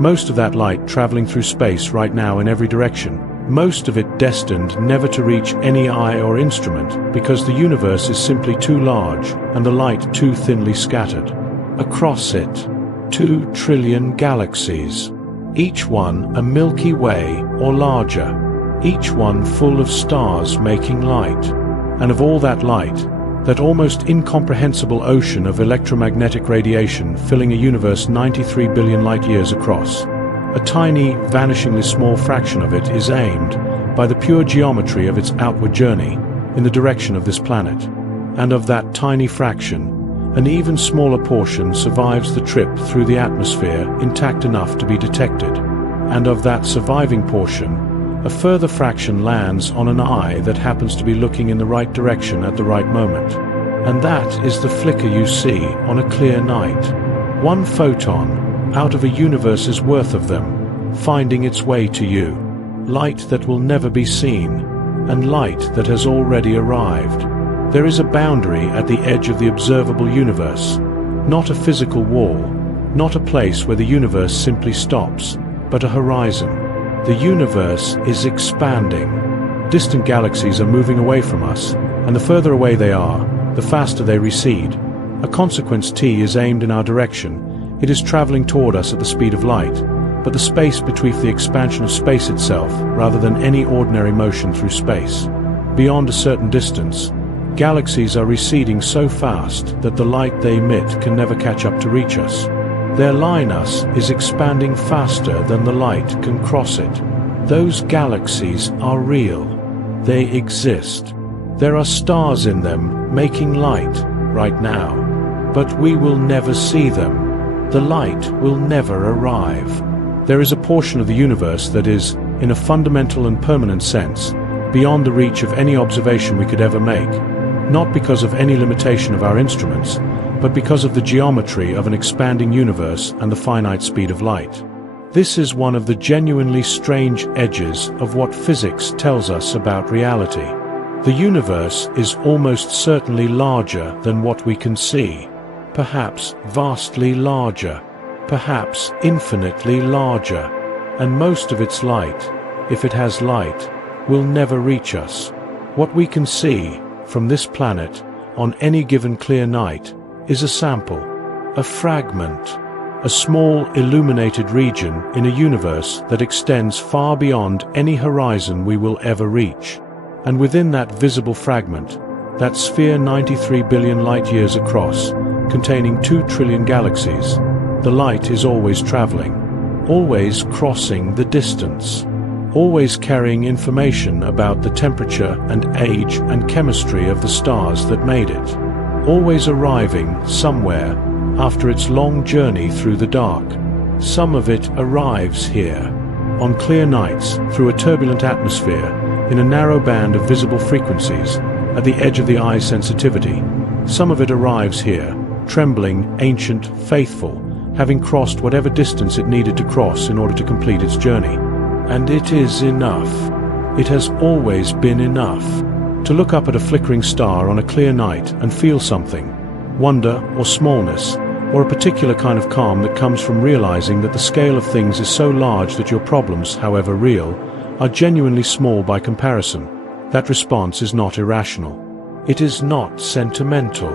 most of that light traveling through space right now in every direction, most of it destined never to reach any eye or instrument because the universe is simply too large and the light too thinly scattered. Across it, 2 trillion galaxies, each one a Milky Way or larger, each one full of stars making light. And of all that light, that almost incomprehensible ocean of electromagnetic radiation filling a universe 93 billion light-years across, a tiny, vanishingly small fraction of it is aimed, by the pure geometry of its outward journey, in the direction of this planet. And of that tiny fraction, an even smaller portion survives the trip through the atmosphere intact enough to be detected. And of that surviving portion, a further fraction lands on an eye that happens to be looking in the right direction at the right moment. And that is the flicker you see on a clear night. One photon out of a universe's worth of them, finding its way to you. Light that will never be seen, and light that has already arrived. There is a boundary at the edge of the observable universe, not a physical wall, not a place where the universe simply stops, but a horizon. The universe is expanding. Distant galaxies are moving away from us, and the further away they are, the faster they recede. A consequence T is aimed in our direction. It is traveling toward us at the speed of light, but the space beneath the expansion of space itself, rather than any ordinary motion through space. Beyond a certain distance, galaxies are receding so fast that the light they emit can never catch up to reach us. Their linus is expanding faster than the light can cross it. Those galaxies are real. They exist. There are stars in them making light right now. But we will never see them. The light will never arrive. There is a portion of the universe that is, in a fundamental and permanent sense, beyond the reach of any observation we could ever make, not because of any limitation of our instruments, but because of the geometry of an expanding universe and the finite speed of light. This is one of the genuinely strange edges of what physics tells us about reality. The universe is almost certainly larger than what we can see, perhaps vastly larger, perhaps infinitely larger, and most of its light, if it has light, will never reach us. What we can see from this planet on any given clear night is a sample, a fragment, a small illuminated region in a universe that extends far beyond any horizon we will ever reach. And within that visible fragment, that sphere 93 billion light-years across, containing 2 trillion galaxies. The light is always traveling, always crossing the distance, always carrying information about the temperature and age and chemistry of the stars that made it, always arriving somewhere after its long journey through the dark. Some of it arrives here, on clear nights, through a turbulent atmosphere, in a narrow band of visible frequencies, at the edge of the eye's sensitivity. Some of it arrives here, trembling, ancient, faithful, having crossed whatever distance it needed to cross in order to complete its journey. And it is enough. It has always been enough to look up at a flickering star on a clear night and feel something, wonder or smallness, or a particular kind of calm that comes from realizing that the scale of things is so large that your problems, however real, are genuinely small by comparison. That response is not irrational. It is not sentimental.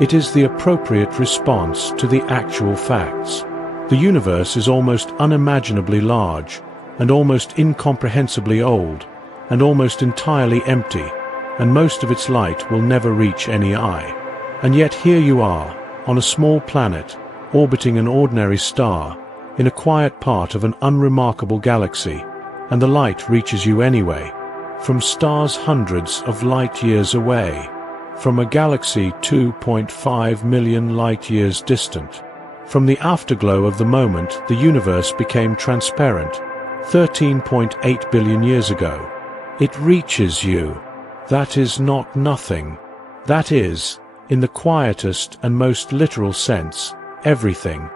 It is the appropriate response to the actual facts. The universe is almost unimaginably large, and almost incomprehensibly old, and almost entirely empty, and most of its light will never reach any eye. And yet here you are, on a small planet, orbiting an ordinary star, in a quiet part of an unremarkable galaxy, and the light reaches you anyway, from stars hundreds of light-years away, from a galaxy 2.5 million light-years distant. From the afterglow of the moment the universe became transparent, 13.8 billion years ago. It reaches you. That is not nothing. That is, in the quietest and most literal sense, everything.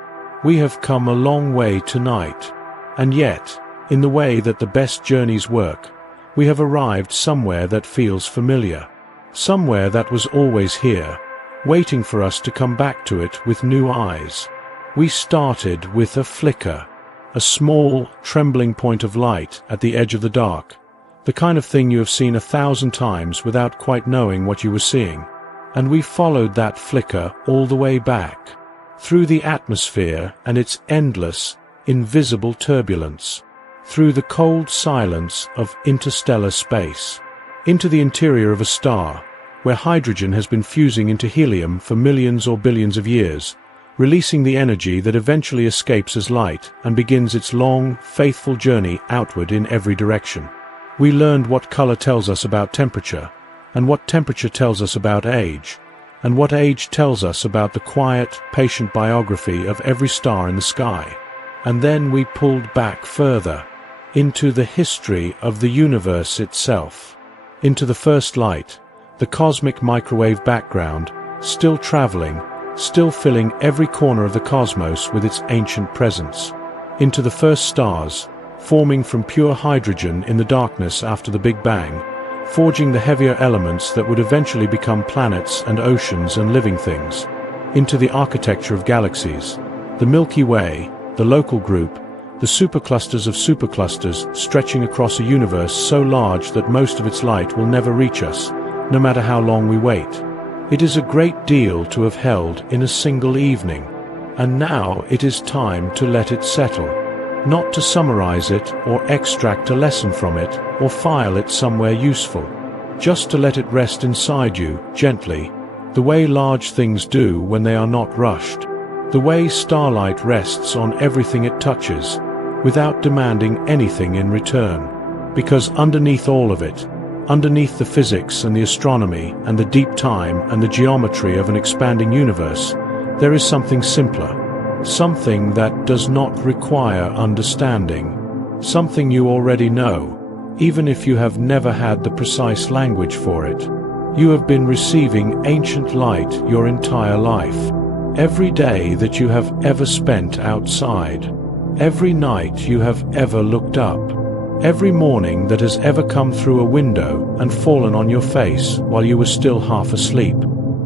We have come a long way tonight, and yet, in the way that the best journeys work, we have arrived somewhere that feels familiar, somewhere that was always here, waiting for us to come back to it with new eyes. We started with a flicker, a small, trembling point of light at the edge of the dark, the kind of thing you have seen 1,000 times without quite knowing what you were seeing. And we followed that flicker all the way back, through the atmosphere and its endless, invisible turbulence, through the cold silence of interstellar space, into the interior of a star, where hydrogen has been fusing into helium for millions or billions of years, releasing the energy that eventually escapes as light and begins its long, faithful journey outward in every direction. We learned what color tells us about temperature, and what temperature tells us about age, and what age tells us about the quiet, patient biography of every star in the sky. And then we pulled back further, into the history of the universe itself, into the first light, the cosmic microwave background, still traveling, still filling every corner of the cosmos with its ancient presence, into the first stars, forming from pure hydrogen in the darkness after the Big Bang, forging the heavier elements that would eventually become planets and oceans and living things, into the architecture of galaxies, the Milky Way, the local group, the superclusters of superclusters stretching across a universe so large that most of its light will never reach us, no matter how long we wait. It is a great deal to have held in a single evening, and now it is time to let it settle. Not to summarize it or extract a lesson from it or file it somewhere useful, just to let it rest inside you, gently, the way large things do when they are not rushed, the way starlight rests on everything it touches, without demanding anything in return. Because underneath all of it, underneath the physics and the astronomy and the deep time and the geometry of an expanding universe, there is something simpler. Something that does not require understanding. Something you already know, even if you have never had the precise language for it. You have been receiving ancient light your entire life. Every day that you have ever spent outside. Every night you have ever looked up. Every morning that has ever come through a window and fallen on your face while you were still half asleep.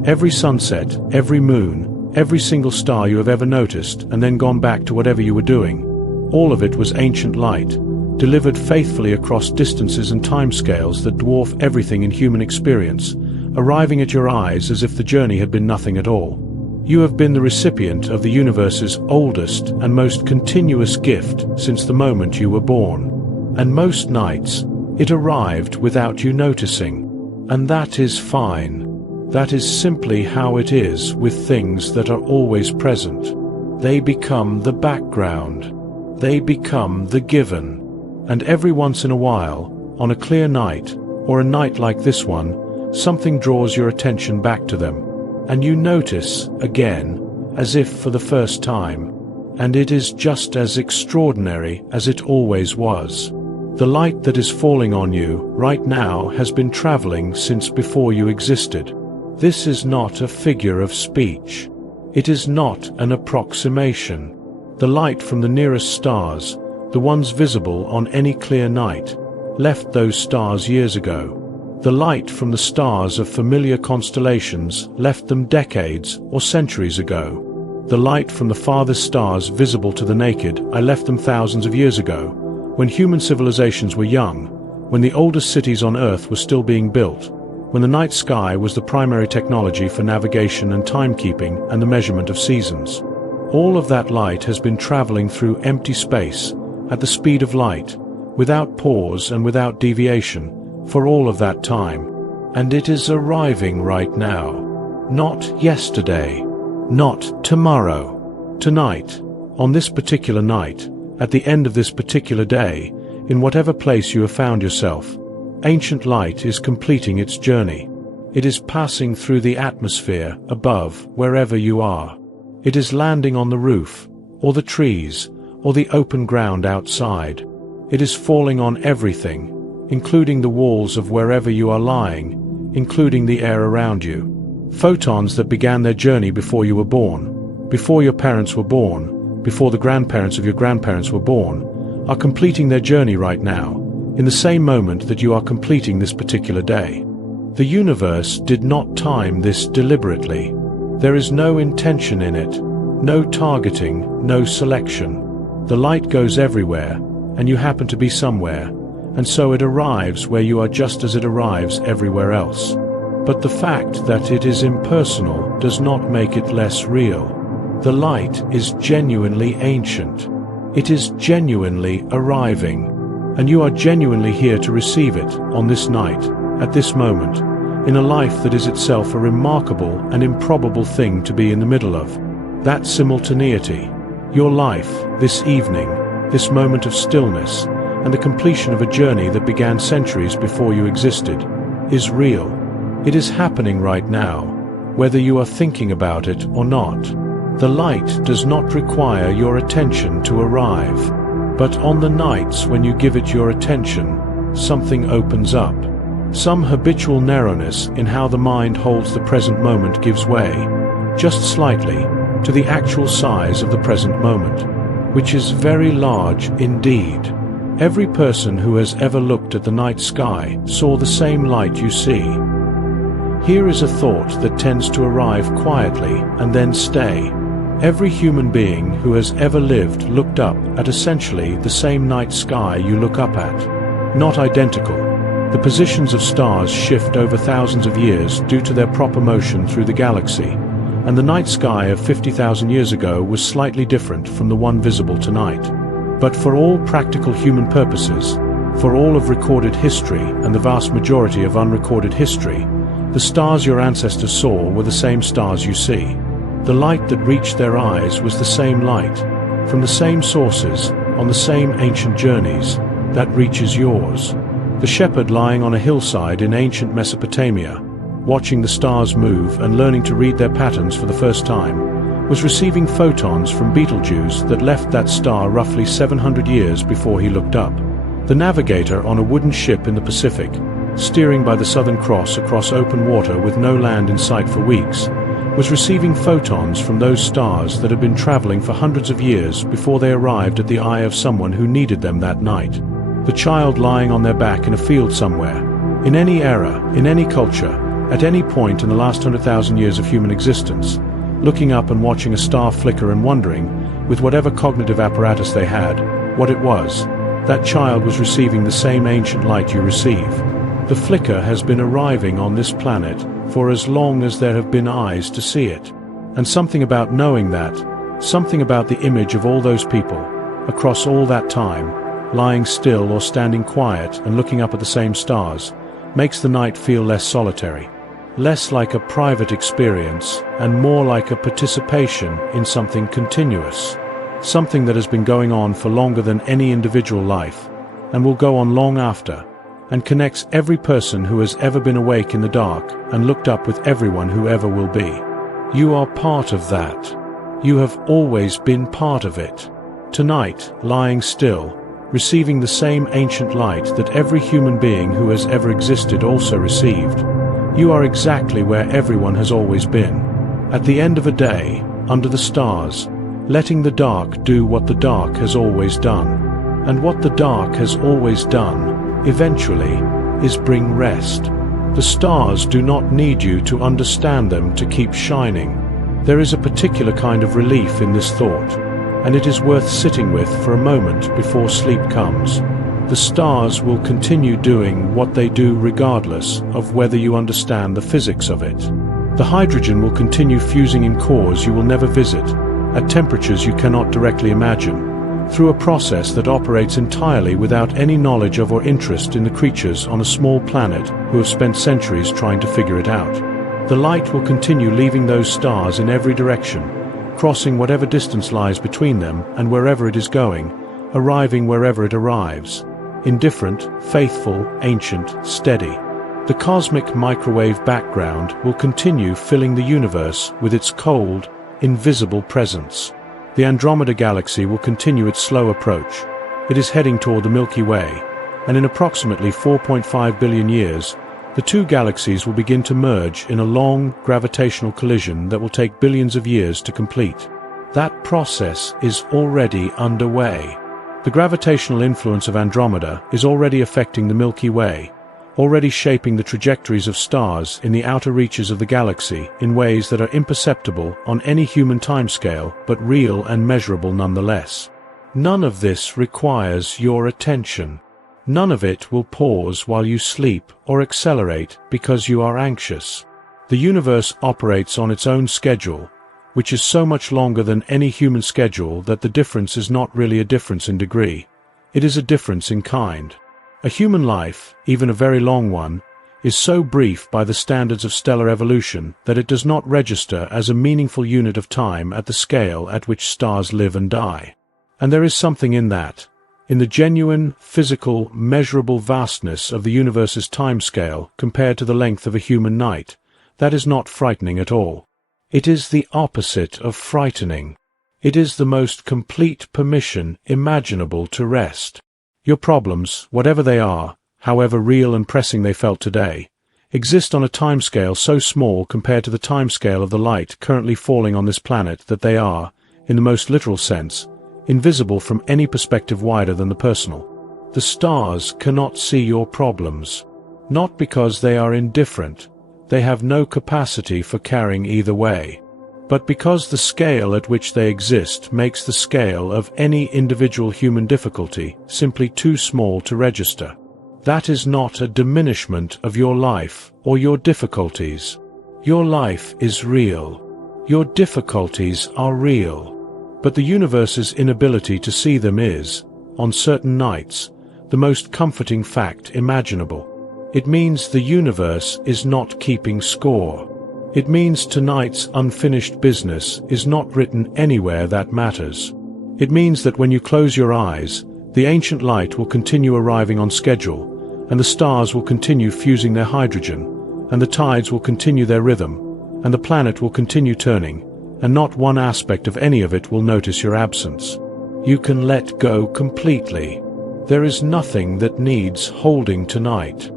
Every sunset, every moon, every single star you have ever noticed and then gone back to whatever you were doing. All of it was ancient light, delivered faithfully across distances and timescales that dwarf everything in human experience, arriving at your eyes as if the journey had been nothing at all. You have been the recipient of the universe's oldest and most continuous gift since the moment you were born. And most nights, it arrived without you noticing. And that is fine. That is simply how it is with things that are always present. They become the background. They become the given. And every once in a while, on a clear night, or a night like this one, something draws your attention back to them. And you notice, again, as if for the first time. And it is just as extraordinary as it always was. The light that is falling on you right now has been traveling since before you existed. This is not a figure of speech. It is not an approximation. The light from the nearest stars, the ones visible on any clear night, left those stars years ago. The light from the stars of familiar constellations left them decades or centuries ago. The light from the farthest stars visible to the naked, I left them thousands of years ago, when human civilizations were young, when the oldest cities on Earth were still being built, when the night sky was the primary technology for navigation and timekeeping and the measurement of seasons. All of that light has been traveling through empty space, at the speed of light, without pause and without deviation, for all of that time. And it is arriving right now. Not yesterday. Not tomorrow. Tonight, on this particular night, at the end of this particular day, in whatever place you have found yourself, ancient light is completing its journey. It is passing through the atmosphere above wherever you are. It is landing on the roof, or the trees, or the open ground outside. It is falling on everything, including the walls of wherever you are lying, including the air around you. Photons that began their journey before you were born, before your parents were born, before the grandparents of your grandparents were born, are completing their journey right now, in the same moment that you are completing this particular day. The universe did not time this deliberately. There is no intention in it, no targeting, no selection. The light goes everywhere, and you happen to be somewhere, and so it arrives where you are just as it arrives everywhere else. But the fact that it is impersonal does not make it less real. The light is genuinely ancient. It is genuinely arriving. And you are genuinely here to receive it on this night, at this moment, in a life that is itself a remarkable and improbable thing to be in the middle of. That simultaneity, your life, this evening, this moment of stillness, and the completion of a journey that began centuries before you existed, is real. It is happening right now, whether you are thinking about it or not. The light does not require your attention to arrive, but on the nights when you give it your attention, something opens up. Some habitual narrowness in how the mind holds the present moment gives way, just slightly, to the actual size of the present moment, which is very large indeed. Every person who has ever looked at the night sky saw the same light you see. Here is a thought that tends to arrive quietly and then stay. Every human being who has ever lived looked up at essentially the same night sky you look up at. Not identical. The positions of stars shift over thousands of years due to their proper motion through the galaxy, and the night sky of 50,000 years ago was slightly different from the one visible tonight. But for all practical human purposes, for all of recorded history and the vast majority of unrecorded history, the stars your ancestors saw were the same stars you see. The light that reached their eyes was the same light, from the same sources, on the same ancient journeys, that reaches yours. The shepherd lying on a hillside in ancient Mesopotamia, watching the stars move and learning to read their patterns for the first time, was receiving photons from Betelgeuse that left that star roughly 700 years before he looked up. The navigator on a wooden ship in the Pacific, steering by the Southern Cross across open water with no land in sight for weeks, was receiving photons from those stars that had been traveling for hundreds of years before they arrived at the eye of someone who needed them that night. The child lying on their back in a field somewhere, in any era, in any culture, at any point in the last 100,000 years of human existence, looking up and watching a star flicker and wondering, with whatever cognitive apparatus they had, what it was, that child was receiving the same ancient light you receive. The flicker has been arriving on this planet for as long as there have been eyes to see it. And something about knowing that, something about the image of all those people, across all that time, lying still or standing quiet and looking up at the same stars, makes the night feel less solitary. less like a private experience and more like a participation in something continuous, something that has been going on for longer than any individual life, and will go on long after, and connects every person who has ever been awake in the dark and looked up with everyone who ever will be. You are part of that. You have always been part of it. Tonight, lying still, receiving the same ancient light that every human being who has ever existed also received, you are exactly where everyone has always been. At the end of a day, under the stars, letting the dark do what the dark has always done. And what the dark has always done, eventually, is bring rest. The stars do not need you to understand them to keep shining. There is a particular kind of relief in this thought, and it is worth sitting with for a moment before sleep comes. The stars will continue doing what they do regardless of whether you understand the physics of it. The hydrogen will continue fusing in cores you will never visit, at temperatures you cannot directly imagine, through a process that operates entirely without any knowledge of or interest in the creatures on a small planet who have spent centuries trying to figure it out. The light will continue leaving those stars in every direction, crossing whatever distance lies between them and wherever it is going, arriving wherever it arrives. Indifferent, faithful, ancient, steady. The cosmic microwave background will continue filling the universe with its cold, invisible presence. The Andromeda galaxy will continue its slow approach. It is heading toward the Milky Way, and in approximately 4.5 billion years, the two galaxies will begin to merge in a long, gravitational collision that will take billions of years to complete. That process is already underway. The gravitational influence of Andromeda is already affecting the Milky Way, already shaping the trajectories of stars in the outer reaches of the galaxy in ways that are imperceptible on any human timescale but real and measurable nonetheless. None of this requires your attention. None of it will pause while you sleep or accelerate because you are anxious. The universe operates on its own schedule, which is so much longer than any human schedule that the difference is not really a difference in degree. It is a difference in kind. A human life, even a very long one, is so brief by the standards of stellar evolution that it does not register as a meaningful unit of time at the scale at which stars live and die. And there is something in that, in the genuine, physical, measurable vastness of the universe's timescale compared to the length of a human night, that is not frightening at all. It is the opposite of frightening. It is the most complete permission imaginable to rest. Your problems, whatever they are, however real and pressing they felt today, exist on a timescale so small compared to the timescale of the light currently falling on this planet that they are, in the most literal sense, invisible from any perspective wider than the personal. The stars cannot see your problems, not because they are indifferent, they have no capacity for carrying either way, but because the scale at which they exist makes the scale of any individual human difficulty simply too small to register. That is not a diminishment of your life or your difficulties. Your life is real. Your difficulties are real. But the universe's inability to see them is, on certain nights, the most comforting fact imaginable. It means the universe is not keeping score. It means tonight's unfinished business is not written anywhere that matters. It means that when you close your eyes, the ancient light will continue arriving on schedule, and the stars will continue fusing their hydrogen, and the tides will continue their rhythm, and the planet will continue turning, and not one aspect of any of it will notice your absence. You can let go completely. There is nothing that needs holding tonight.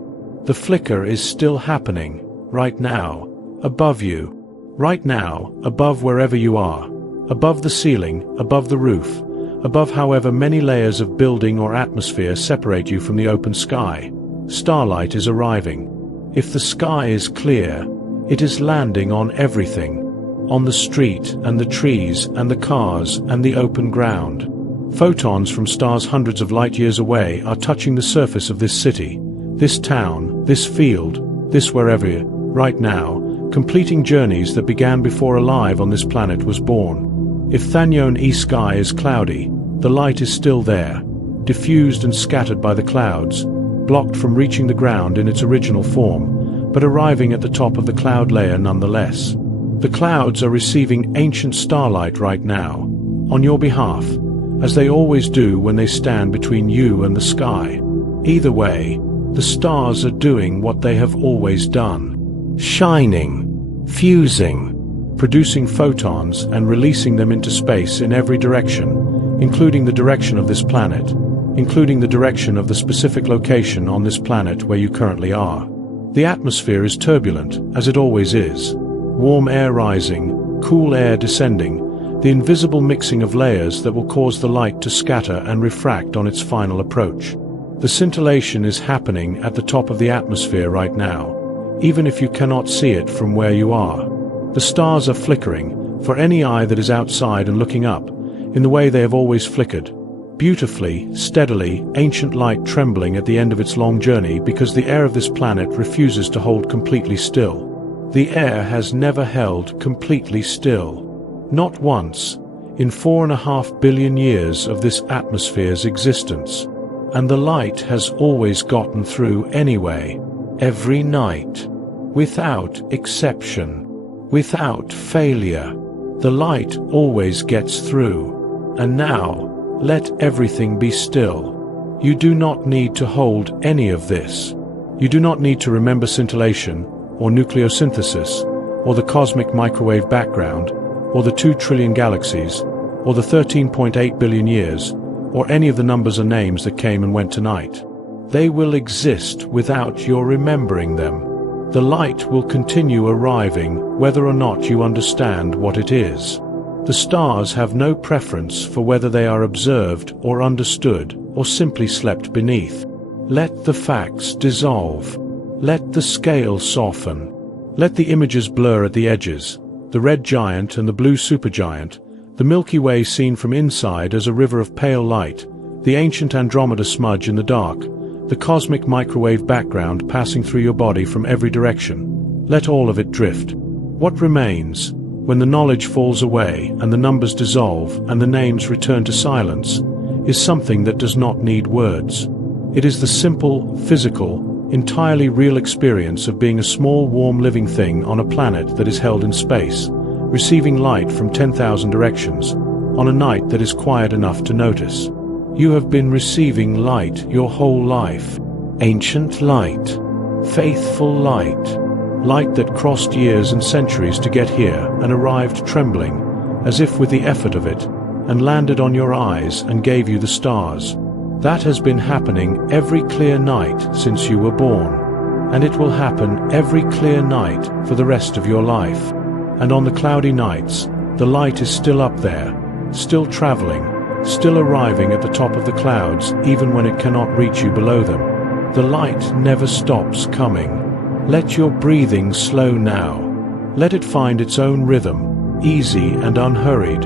The flicker is still happening, right now, above you. Right now, above wherever you are. Above the ceiling, above the roof, above however many layers of building or atmosphere separate you from the open sky. Starlight is arriving. If the sky is clear, it is landing on everything. On the street and the trees and the cars and the open ground. Photons from stars hundreds of light years away are touching the surface of this city, this town, this field, this wherever, right now, completing journeys that began before a life on this planet was born. If Thanion E sky is cloudy, the light is still there, diffused and scattered by the clouds, blocked from reaching the ground in its original form, but arriving at the top of the cloud layer nonetheless. The clouds are receiving ancient starlight right now, on your behalf, as they always do when they stand between you and the sky. Either way, the stars are doing what they have always done: shining, fusing, producing photons and releasing them into space in every direction, including the direction of this planet, including the direction of the specific location on this planet where you currently are. The atmosphere is turbulent, as it always is. Warm air rising, cool air descending, the invisible mixing of layers that will cause the light to scatter and refract on its final approach. The scintillation is happening at the top of the atmosphere right now, even if you cannot see it from where you are. The stars are flickering, for any eye that is outside and looking up, in the way they have always flickered. Beautifully, steadily, ancient light trembling at the end of its long journey because the air of this planet refuses to hold completely still. The air has never held completely still. Not once, in 4.5 billion years of this atmosphere's existence. And the light has always gotten through anyway, every night. Without exception. Without failure. The light always gets through. And now, let everything be still. You do not need to hold any of this. You do not need to remember scintillation, or nucleosynthesis, or the cosmic microwave background, or the 2 trillion galaxies, or the 13.8 billion years, or any of the numbers or names that came and went tonight. They will exist without your remembering them. The light will continue arriving whether or not you understand what it is. The stars have no preference for whether they are observed or understood or simply slept beneath. Let the facts dissolve. Let the scale soften. Let the images blur at the edges, the red giant and the blue supergiant, the Milky Way seen from inside as a river of pale light, the ancient Andromeda smudge in the dark, the cosmic microwave background passing through your body from every direction. Let all of it drift. What remains, when the knowledge falls away and the numbers dissolve and the names return to silence, is something that does not need words. It is the simple, physical, entirely real experience of being a small, warm living thing on a planet that is held in space, receiving light from 10,000 directions, on a night that is quiet enough to notice. You have been receiving light your whole life. Ancient light. Faithful light. Light that crossed years and centuries to get here and arrived trembling, as if with the effort of it, and landed on your eyes and gave you the stars. That has been happening every clear night since you were born. And it will happen every clear night for the rest of your life. And on the cloudy nights, the light is still up there, still traveling, still arriving at the top of the clouds even when it cannot reach you below them. The light never stops coming. Let your breathing slow now. Let it find its own rhythm, easy and unhurried,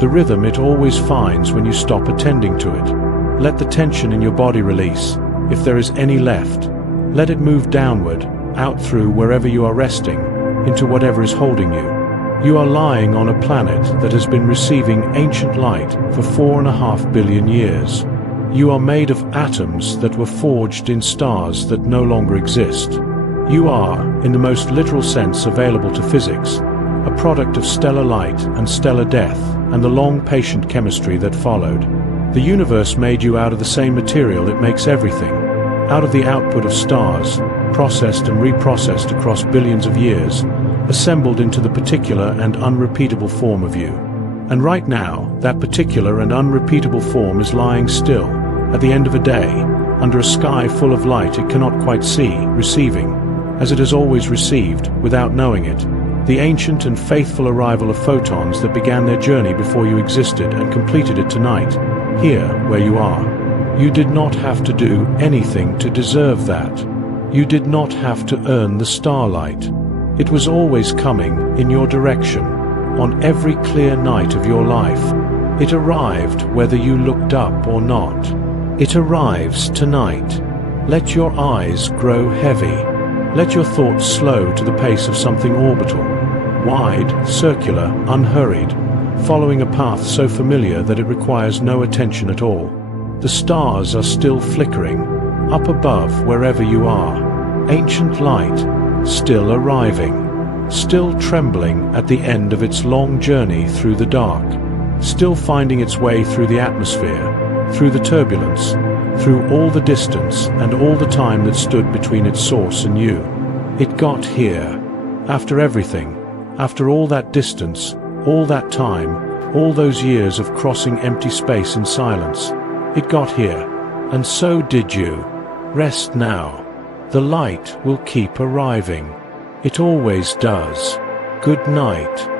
the rhythm it always finds when you stop attending to it. Let the tension in your body release, if there is any left. Let it move downward, out through wherever you are resting, into whatever is holding you. You are lying on a planet that has been receiving ancient light for 4.5 billion years. You are made of atoms that were forged in stars that no longer exist. You are, in the most literal sense available to physics, a product of stellar light and stellar death and the long patient chemistry that followed. The universe made you out of the same material it makes everything, out of the output of stars, processed and reprocessed across billions of years, assembled into the particular and unrepeatable form of you. And right now, that particular and unrepeatable form is lying still, at the end of a day, under a sky full of light it cannot quite see, receiving, as it has always received, without knowing it, the ancient and faithful arrival of photons that began their journey before you existed and completed it tonight, here where you are. You did not have to do anything to deserve that. You did not have to earn the starlight. It was always coming in your direction, on every clear night of your life. It arrived whether you looked up or not. It arrives tonight. Let your eyes grow heavy. Let your thoughts slow to the pace of something orbital, wide, circular, unhurried, following a path so familiar that it requires no attention at all. The stars are still flickering, up above wherever you are. Ancient light, still arriving, still trembling at the end of its long journey through the dark, still finding its way through the atmosphere, through the turbulence, through all the distance and all the time that stood between its source and you. It got here. After everything, after all that distance, all that time, all those years of crossing empty space in silence, it got here. And so did you. Rest now. The light will keep arriving. It always does. Good night.